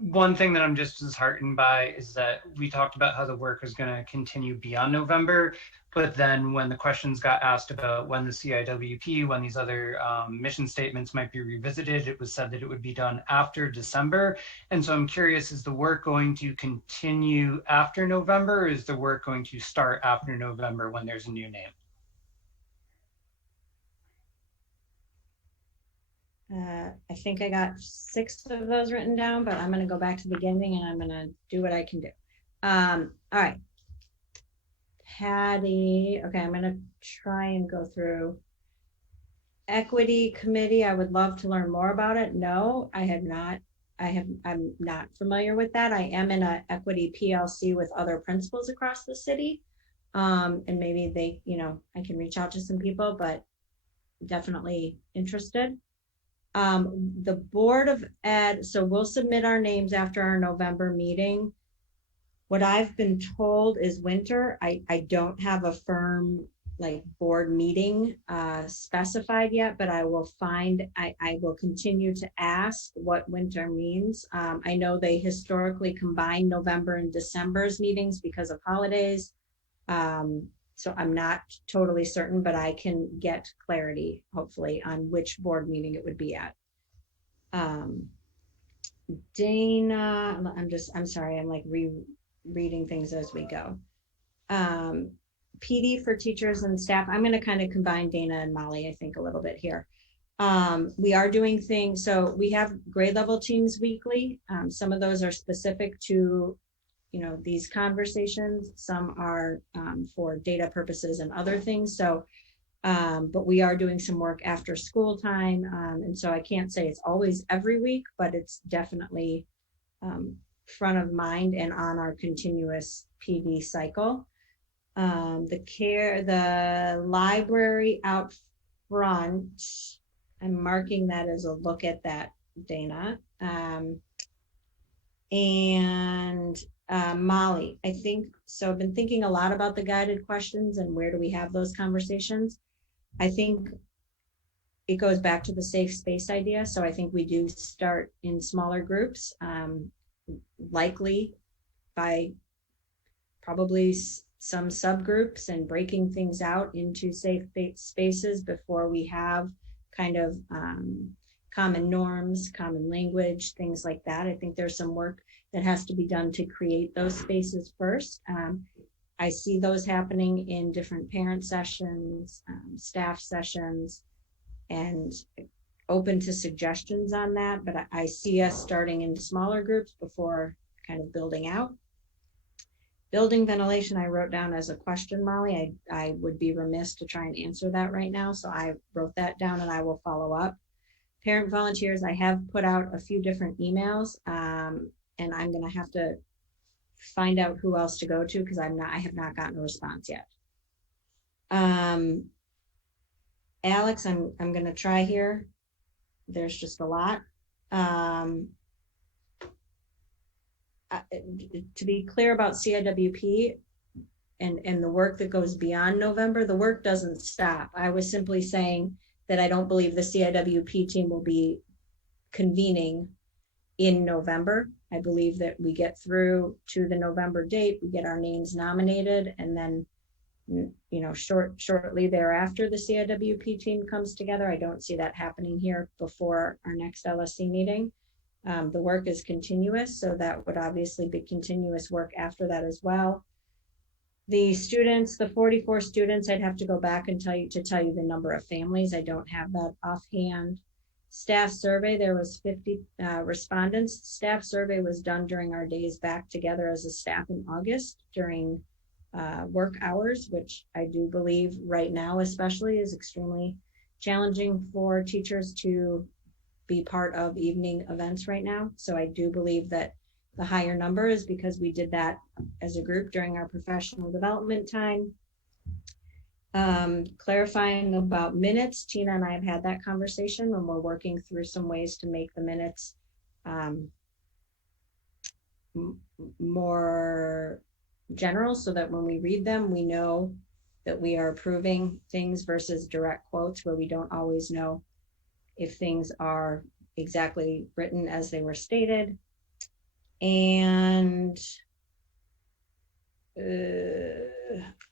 one thing that I'm just disheartened by is that we talked about how the work is going to continue beyond November, but then when the questions got asked about when the CIWP, when these other mission statements might be revisited, it was said that it would be done after December. And so I'm curious, is the work going to continue after November, or is the work going to start after November when there's a new name? I think I got 6 of those written down, but I'm going to go back to the beginning and I'm going to do what I can do. All right. Patty, okay, I'm going to try and go through. Equity committee, I would love to learn more about it. No, I have not. I'm not familiar with that. I am in an equity PLC with other principals across the city. And maybe they, I can reach out to some people, but definitely interested. The Board of Ed, so we'll submit our names after our November meeting. What I've been told is winter. I don't have a firm board meeting specified yet, but I will I will continue to ask what winter means. I know they historically combine November and December's meetings because of holidays. So I'm not totally certain, but I can get clarity, hopefully, on which board meeting it would be at. Dana, I'm sorry, I'm like reading things as we go. PD for teachers and staff. I'm going to kind of combine Dana and Molly, I think, a little bit here. We are doing things, so we have grade level teams weekly. Some of those are specific to, these conversations. Some are for data purposes and other things. So, but we are doing some work after school time. And so I can't say it's always every week, but it's definitely front of mind and on our continuous PD cycle. The library out front, I'm marking that as a look at that, Dana. Molly, I think, so I've been thinking a lot about the guided questions and where do we have those conversations. I think it goes back to the safe space idea. So I think we do start in smaller groups, likely by probably some subgroups, and breaking things out into safe spaces before we have kind of common norms, common language, things like that. I think there's some work that has to be done to create those spaces first. I see those happening in different parent sessions, staff sessions, and open to suggestions on that. But I see us starting in smaller groups before kind of building out. Building ventilation, I wrote down as a question, Molly. I would be remiss to try and answer that right now. So I wrote that down and I will follow up. Parent volunteers, I have put out a few different emails, and I'm gonna have to find out who else to go to because I have not gotten a response yet. Alex, I'm gonna try here. There's just a lot. To be clear about CIWP and the work that goes beyond November, the work doesn't stop. I was simply saying that I don't believe the CIWP team will be convening in November. I believe that we get through to the November date, we get our names nominated, and then, shortly thereafter, the CIWP team comes together. I don't see that happening here before our next LSC meeting. The work is continuous, so that would obviously be continuous work after that as well. The students, the 44 students, I'd have to go back and tell you the number of families. I don't have that offhand. Staff survey, there was 50 respondents. Staff survey was done during our days back together as a staff in August during work hours, which I do believe right now especially is extremely challenging for teachers to be part of evening events right now. So I do believe that the higher number is because we did that as a group during our professional development time. Clarifying about minutes, Tina and I have had that conversation and we're working through some ways to make the minutes more general so that when we read them, we know that we are approving things versus direct quotes where we don't always know if things are exactly written as they were stated. And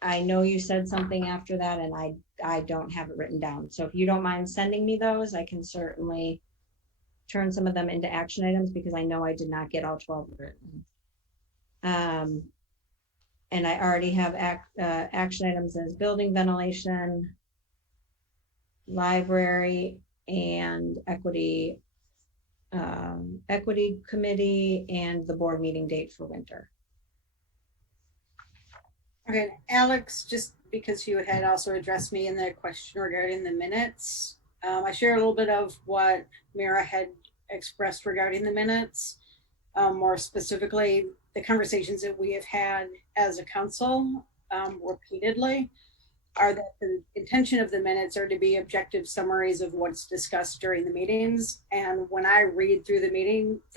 I know you said something after that and I don't have it written down. So if you don't mind sending me those, I can certainly turn some of them into action items because I know I did not get all 12 written. And I already have action items as building ventilation, library, and equity committee, and the board meeting date for winter. Okay, Alex, just because you had also addressed me in the question regarding the minutes, I share a little bit of what Mira had expressed regarding the minutes. More specifically, the conversations that we have had as a council repeatedly are that the intention of the minutes are to be objective summaries of what's discussed during the meetings. And when I read through the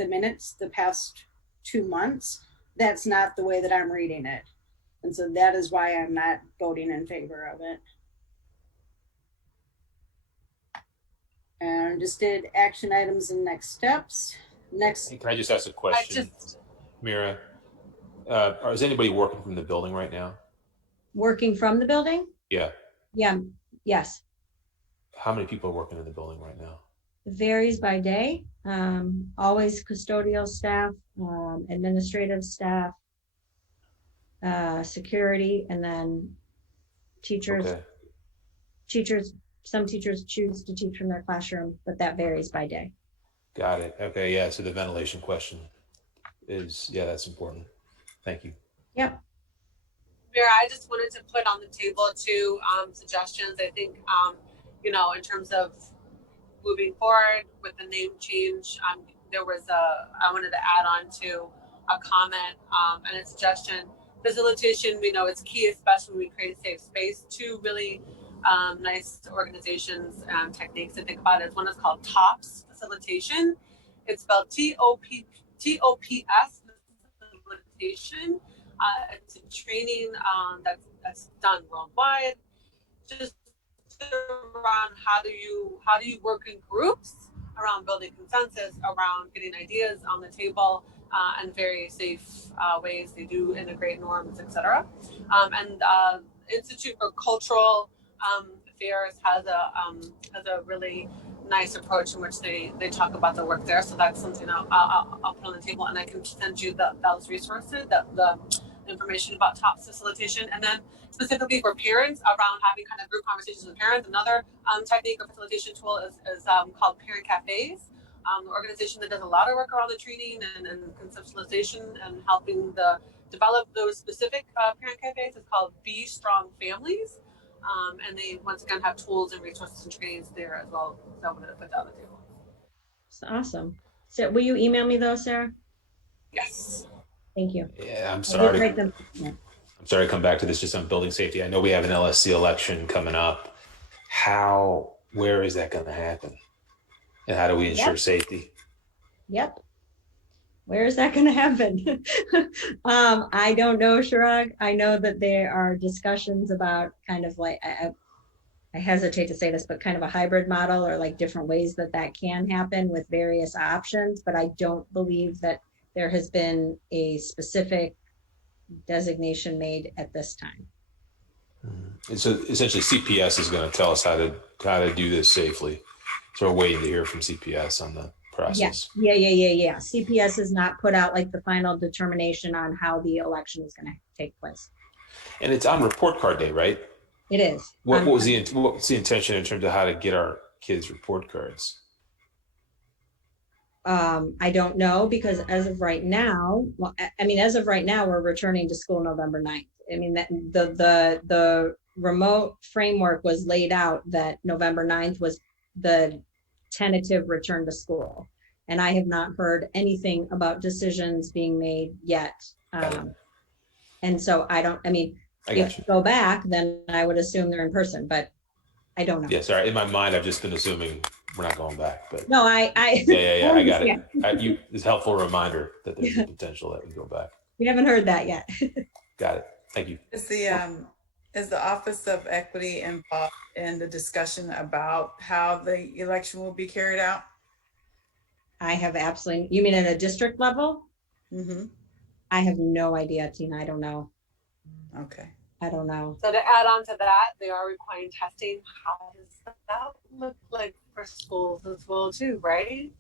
minutes, the past 2 months, that's not the way that I'm reading it. And so that is why I'm not voting in favor of it. And just did action items and next steps. Next. Hey, can I just ask a question, Mira? Is anybody working from the building right now? Working from the building? Yeah. Yeah. Yes. How many people are working in the building right now? varies by day. Always custodial staff, administrative staff, security, and then teachers. Okay. Some teachers choose to teach from their classroom, but that varies by day. Got it. Okay. Yeah. So the ventilation question is, yeah, that's important. Thank you. Yep. Mira, I just wanted to put on the table two suggestions. I think, in terms of moving forward with the name change, I wanted to add on to a comment and a suggestion. Facilitation, we know it's key, especially when we create a safe space. Two really nice organizations and techniques to think about is one is called TOPS Facilitation. It's spelled TOPS Facilitation. It's a training that's done worldwide, just around how do you work in groups around building consensus, around getting ideas on the table, and very safe ways. They do integrate norms, etc. And Institute for Cultural Affairs has a really nice approach in which they talk about the work there. So that's something I'll put on the table, and I can send you those resources, the information about TOPS facilitation. And then specifically for parents, around having kind of group conversations with parents, another technique or facilitation tool is called parent cafes. The organization that does a lot of work around the training and conceptualization and helping develop those specific parent cafes is called Be Strong Families. And they once again have tools and resources and trainings there as well. So I'm going to put that on the table. That's awesome. So will you email me those, Sarah? Yes. Thank you. Yeah, I'm sorry. I'm sorry to come back to this just on building safety. I know we have an LSC election coming up. Where is that going to happen? And how do we ensure safety? Yep. Where is that going to happen? I don't know, Shirag. I know that there are discussions about kind of like, I hesitate to say this, but kind of a hybrid model or like different ways that can happen with various options. But I don't believe that there has been a specific designation made at this time. And so essentially CPS is going to tell us how to do this safely. So we're waiting to hear from CPS on the process. Yeah. CPS has not put out like the final determination on how the election is going to take place. And it's on report card day, right? It is. What's the intention in terms of how to get our kids report cards? I don't know, because as of right now, we're returning to school November 9th. I mean, that the remote framework was laid out that November 9th was the tentative return to school. And I have not heard anything about decisions being made yet. And so if you go back, then I would assume they're in person, but I don't know. Yeah, sorry. In my mind, I've just been assuming we're not going back, but no, I I got it. It's a helpful reminder that there's a potential that we go back. We haven't heard that yet. Got it. Thank you. Is the Office of Equity involved in the discussion about how the election will be carried out? I have absolutely. You mean at a district level? Mm-hmm. I have no idea, Tina. I don't know. Okay. I don't know. So to add on to that, they are requiring testing. How does that look like for schools as well too, right?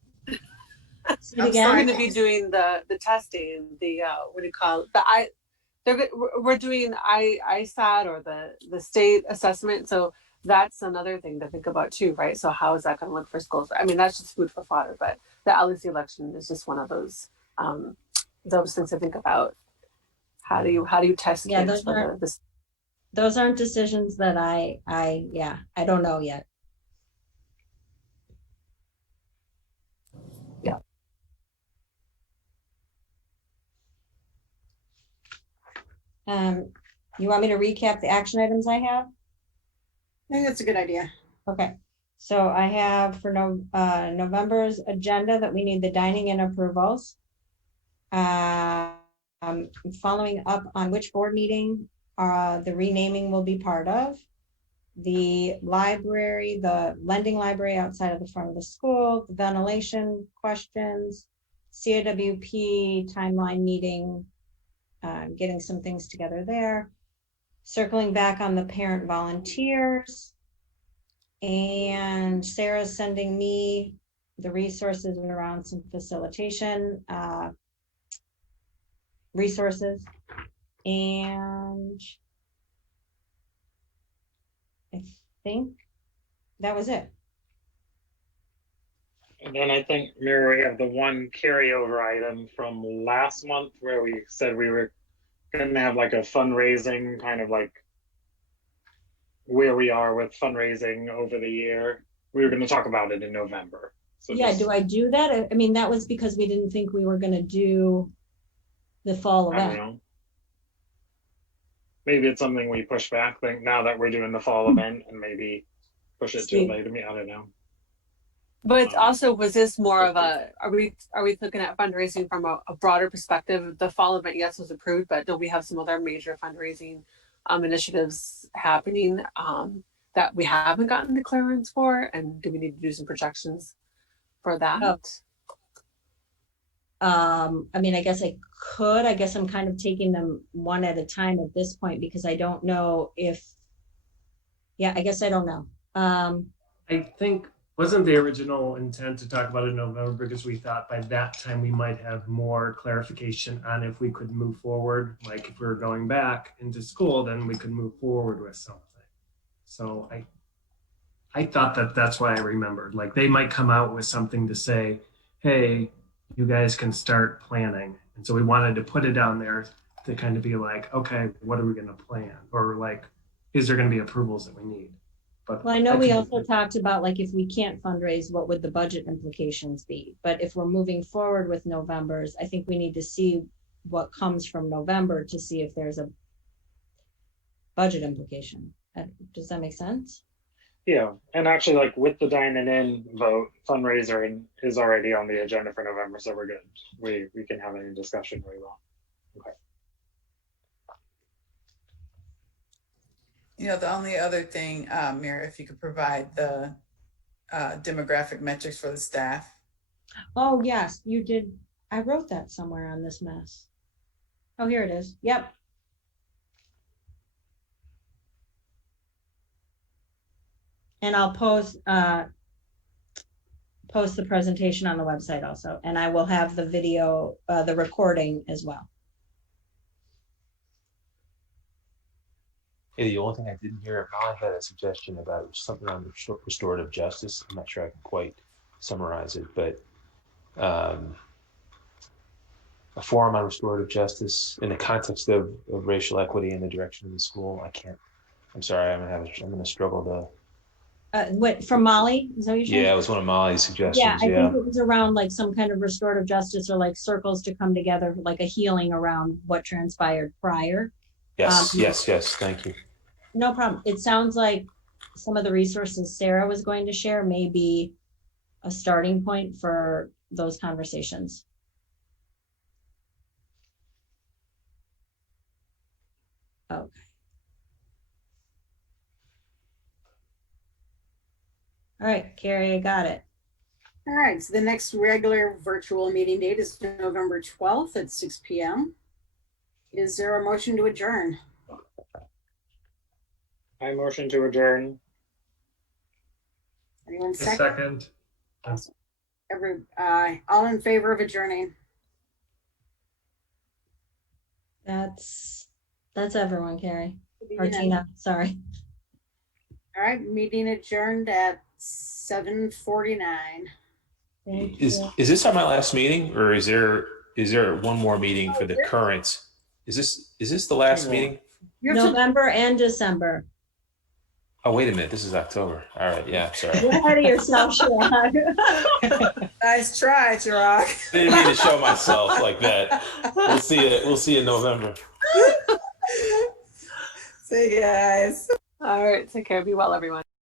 I'm going to be doing the testing, what do you call it? We're doing ISAT or the state assessment. So that's another thing to think about too, right? So how is that going to look for schools? I mean, that's just food for fodder, but the LSC election is just one of those things to think about. How do you test kids for this? Those aren't decisions that I don't know yet. Yeah. You want me to recap the action items I have? I think that's a good idea. Okay. So I have for November's agenda that we need the dining in approvals. Following up on which board meeting the renaming will be part of. The library, the lending library outside of the front of the school, the ventilation questions, CAWP timeline meeting, getting some things together there. Circling back on the parent volunteers. And Sarah's sending me the resources around some facilitation resources. And I think that was it. And then I think, Mira, we have the one carryover item from last month where we said we were going to have like a fundraising kind of like where we are with fundraising over the year. We were going to talk about it in November. So Yeah, just, do I do that? I mean, that was because we didn't think we were going to do the fall I don't event. know. Maybe it's something we push back think now that we're doing the fall event and maybe push it to a later meeting. I don't know. But also, was this more of a, are we looking at fundraising from a broader perspective? The fall event, yes, was approved, but do we have some other major fundraising initiatives happening that we haven't gotten the clearance for? And do we need to do some projections for that? I mean, I guess I could. I guess I'm kind of taking them one at a time at this point because I don't know if, yeah, I guess I don't know. I think, wasn't the original intent to talk about it in November because we thought by that time we might have more clarification on if we could move forward, like if we were going back into school, then we could move forward with something. So I thought that that's why I remembered, like they might come out with something to say, hey, you guys can start planning. And so we wanted to put it down there to kind of be like, okay, what are we going to plan? Or like, is there going to be approvals that we need? But Well, I know we also talked about like if we can't fundraise, what would the budget implications be? But if we're moving forward with November's, I think we need to see what comes from November to see if there's a budget implication. Does that make sense? Yeah, and actually, like with the dining in vote, fundraiser is already on the agenda for November, so we're good. We can have any discussion we want. Okay. You know, the only other thing, Mira, if you could provide the demographic metrics for the staff. Oh, yes, you did. I wrote that somewhere on this mess. Oh, here it is. Yep. And I'll post the presentation on the website also, and I will have the video, the recording as well. Hey, the only thing I didn't hear, Molly had a suggestion about something on restorative justice. I'm not sure I can quite summarize it, but a forum on restorative justice in the context of racial equity in the direction of the school. I'm sorry, I'm gonna struggle to. What, from Molly? Is that what you're saying? Yeah, it was one of Molly's suggestions. Yeah, I think it was around like some kind of restorative justice or like circles to come together, like a healing around what transpired prior. Yes, yes, thank you. No problem. It sounds like some of the resources Sarah was going to share may be a starting point for those conversations. Okay. All right, Carrie, I got it. All right, so the next regular virtual meeting date is November 12th at 6 p.m. Is there a motion to adjourn? I motion to adjourn. Anyone second? Second. Awesome. All in favor of adjourning? That's everyone, Carrie. Or Tina, sorry. All right, meeting adjourned at 7:49. Thank Is you. this my last meeting, or is there one more meeting for the current? Is this the last meeting? November and December. Oh, wait a minute. This is October. All right. Yeah, sorry. You're ahead of yourself, Chirag. Nice try, Chirag. Didn't mean to show myself like that. We'll see you in November. See you guys. All right, take care. Be well, everyone.